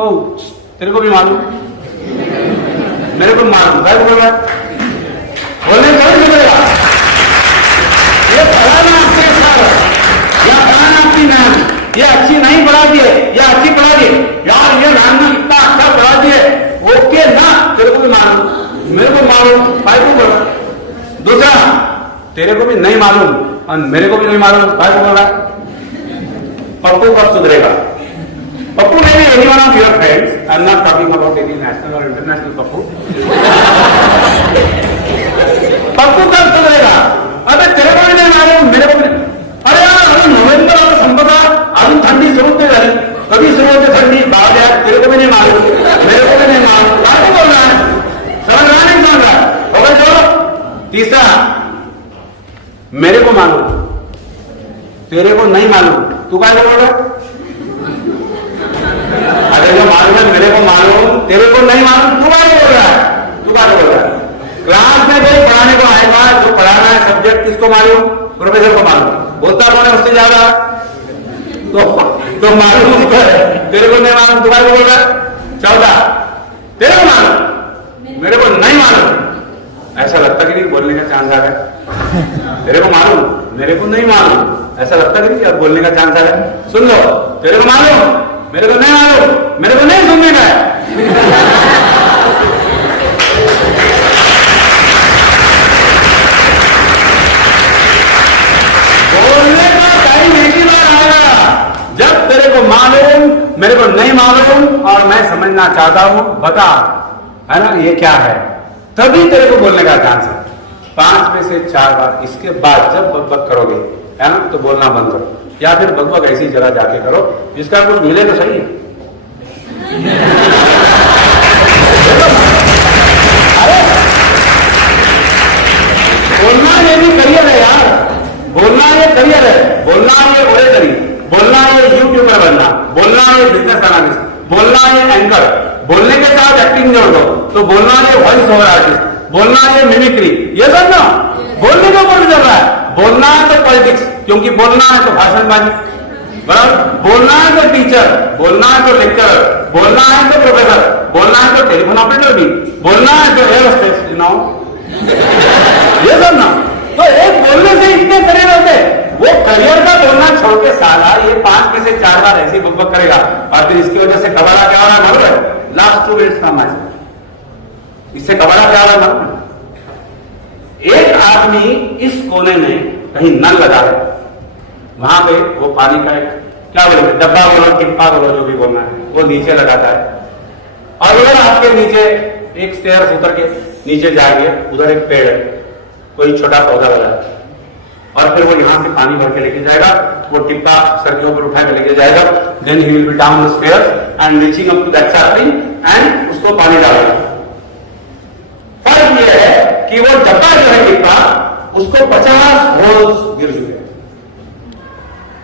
तेरे को भी मालूम, मेरे को मालूम, काय को बोल रहा है? बोलने नहीं पड़ेगा। ये फलाना आपके साथ या फलाना आपकी मैम ये अच्छी नहीं पढ़ा दिए या अच्छी पढ़ा दिए, यार ये मैम ने इतना अच्छा पढ़ा दिए, ओके ना, तेरे को भी मालूम, मेरे को मालूम, भाई को बोल। दूसरा, तेरे को भी नहीं मालूम और मेरे को भी नहीं मालूम, भाई को बोल रहा। पप्पू कब सुधरेगा? Pappu may be any one of your friends. I'm not talking about any national or international Pappu. Pappu कब सुधरेगा? अबे तेरे को भी नहीं मालूम, मेरे को भी नहीं। अरे यार अभी नोव्हेंबर और संपदा अजून थंडी सुरू नाही झाली, कभी सुरू होते थंडी, बाप यार तेरे को भी नहीं मालूम, मेरे को भी नहीं मालूम, काय को बोल रहा है? समझ रहा नहीं समझ रहा? हो गया चलो। तीसरा, मेरे को मालूम, तेरे को नहीं मालूम, तू काय बोल रहा? अरे जो मालूम है मेरे को मालूम, तेरे को नहीं मालूम, तू क्या बोल रहा है? तू क्या बोल रहा है? क्लास में कोई पढ़ाने को आएगा, जो पढ़ाना है सब्जेक्ट किसको मालूम? प्रोफेसर को मालूम। बोलता कौन है उससे ज्यादा? तो मालूम उसको है, तेरे को नहीं मालूम, तू क्या बोल रहा है? 14, तेरे को मालूम, मेरे को नहीं मालूम। ऐसा लगता कि नहीं बोलने का चांस आ रहा है? तेरे को मालूम, मेरे को नहीं मालूम, ऐसा लगता कि नहीं अब बोलने का चांस आ रहा है? सुन लो, तेरे को मालूम, मेरे को नहीं मालूम, मेरे को नहीं सुनने का है। बोलने का टाइम एक ही बार आएगा जब तेरे को मालूम, मेरे को नहीं मालूम और मैं समझना चाहता हूं, बता, है ना, ये क्या है, तभी तेरे को बोलने का चांस है। 5 में से 4 बार। इसके बाद जब बकबक करोगे, है ना, तो बोलना बंद करो, या फिर बकबक ऐसी जगह जाके करो जिसका कुछ मिले तो सही। अरे बोलना ये भी करियर है यार, बोलना ये करियर है, बोलना ये ओरेटरी, बोलना ये यूट्यूबर बनना, बोलना ये बिजनेस एनालिस्ट, बोलना ये एंकर, बोलने के साथ एक्टिंग जोड़ दो तो बोलना ये वॉइस ओवर आर्टिस्ट, बोलना ये मिमिक्री, ये सब ना बोलने के ऊपर चल रहा है। बोलना है तो पॉलिटिक्स, क्योंकि बोलना है तो भाषणबाजी, बराबर, बोलना है तो टीचर, बोलना है तो लेक्चरर, बोलना है तो प्रोफेसर, बोलना है तो टेलीफोन ऑपरेटर भी, बोलना है तो एयर होस्टेस, यू नो, ये सब ना। तो एक बोलने से इतने करियर होते, वो करियर का बोलना छोड़ के साला ये 5 में से 4 बार ऐसी बकबक करेगा और फिर इसकी वजह से कबाड़ा क्या हो रहा है मालूम है? लास्ट 2 मिनट्स का मैच, इससे कबाड़ा क्या हो रहा है मालूम है? एक आदमी इस कोने में कहीं नल लगा है, वहां पे वो पानी का एक क्या बोले, डब्बा बोलो, टिप्पा बोलो, जो भी बोलना है, वो नीचे लगाता है। और उधर आपके नीचे एक स्टेयर्स उतर के नीचे जाएंगे, उधर एक पेड़ है, कोई छोटा पौधा लगा है, और फिर वो यहाँ से पानी भर के लेके जाएगा, वो टिप्पा सर के ऊपर उठा के लेके जाएगा, then he will be down the stairs and reaching up to that sapling एंड उसको पानी डालेगा। फर्क यह है कि वो डब्बा जो है टिप्पा, उसको 50 होल्स गिर चुके हैं।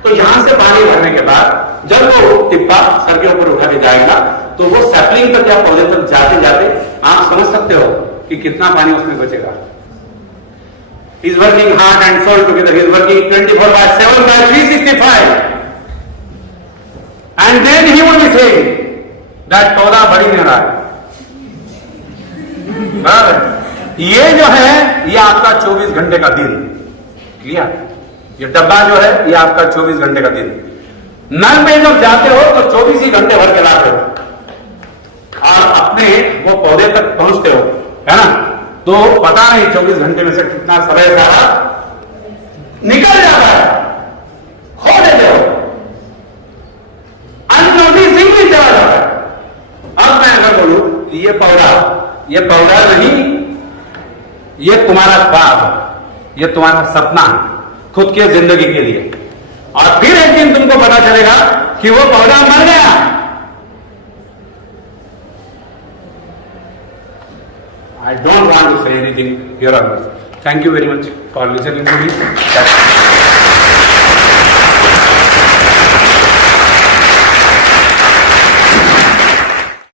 तो यहां से पानी भरने के बाद जब वो टिप्पा सर के ऊपर उठा के जाएगा तो वो सैपलिंग तक या पौधे तक जाते जाते आप समझ सकते हो कि कितना पानी उसमें बचेगा। He is working hard and soul together. He is working 24/7 by 365. And then he will be saying that पौधा बढ़ नहीं रहा है। बराबर। ये जो है ये आपका 24 घंटे का दिन, क्लियर? ये डब्बा जो है ये आपका 24 घंटे का दिन। नल में जब जाते हो तो 24 ही घंटे भर के लाते हो और अपने वो पौधे तक पहुंचते हो, है ना? तो पता नहीं 24 घंटे में से कितना समय सारा निकल जाता है, खो देते हो, अननोटिसिंगली चला जाता है। अब मैं अगर बोलूं ये पौधा नहीं, ये तुम्हारा ख्वाब, ये तुम्हारा सपना खुद की जिंदगी के लिए, और फिर एक दिन तुमको पता चलेगा कि वो पौधा मर गया। I don't want to say anything here on this. Thank you very much for listening to me.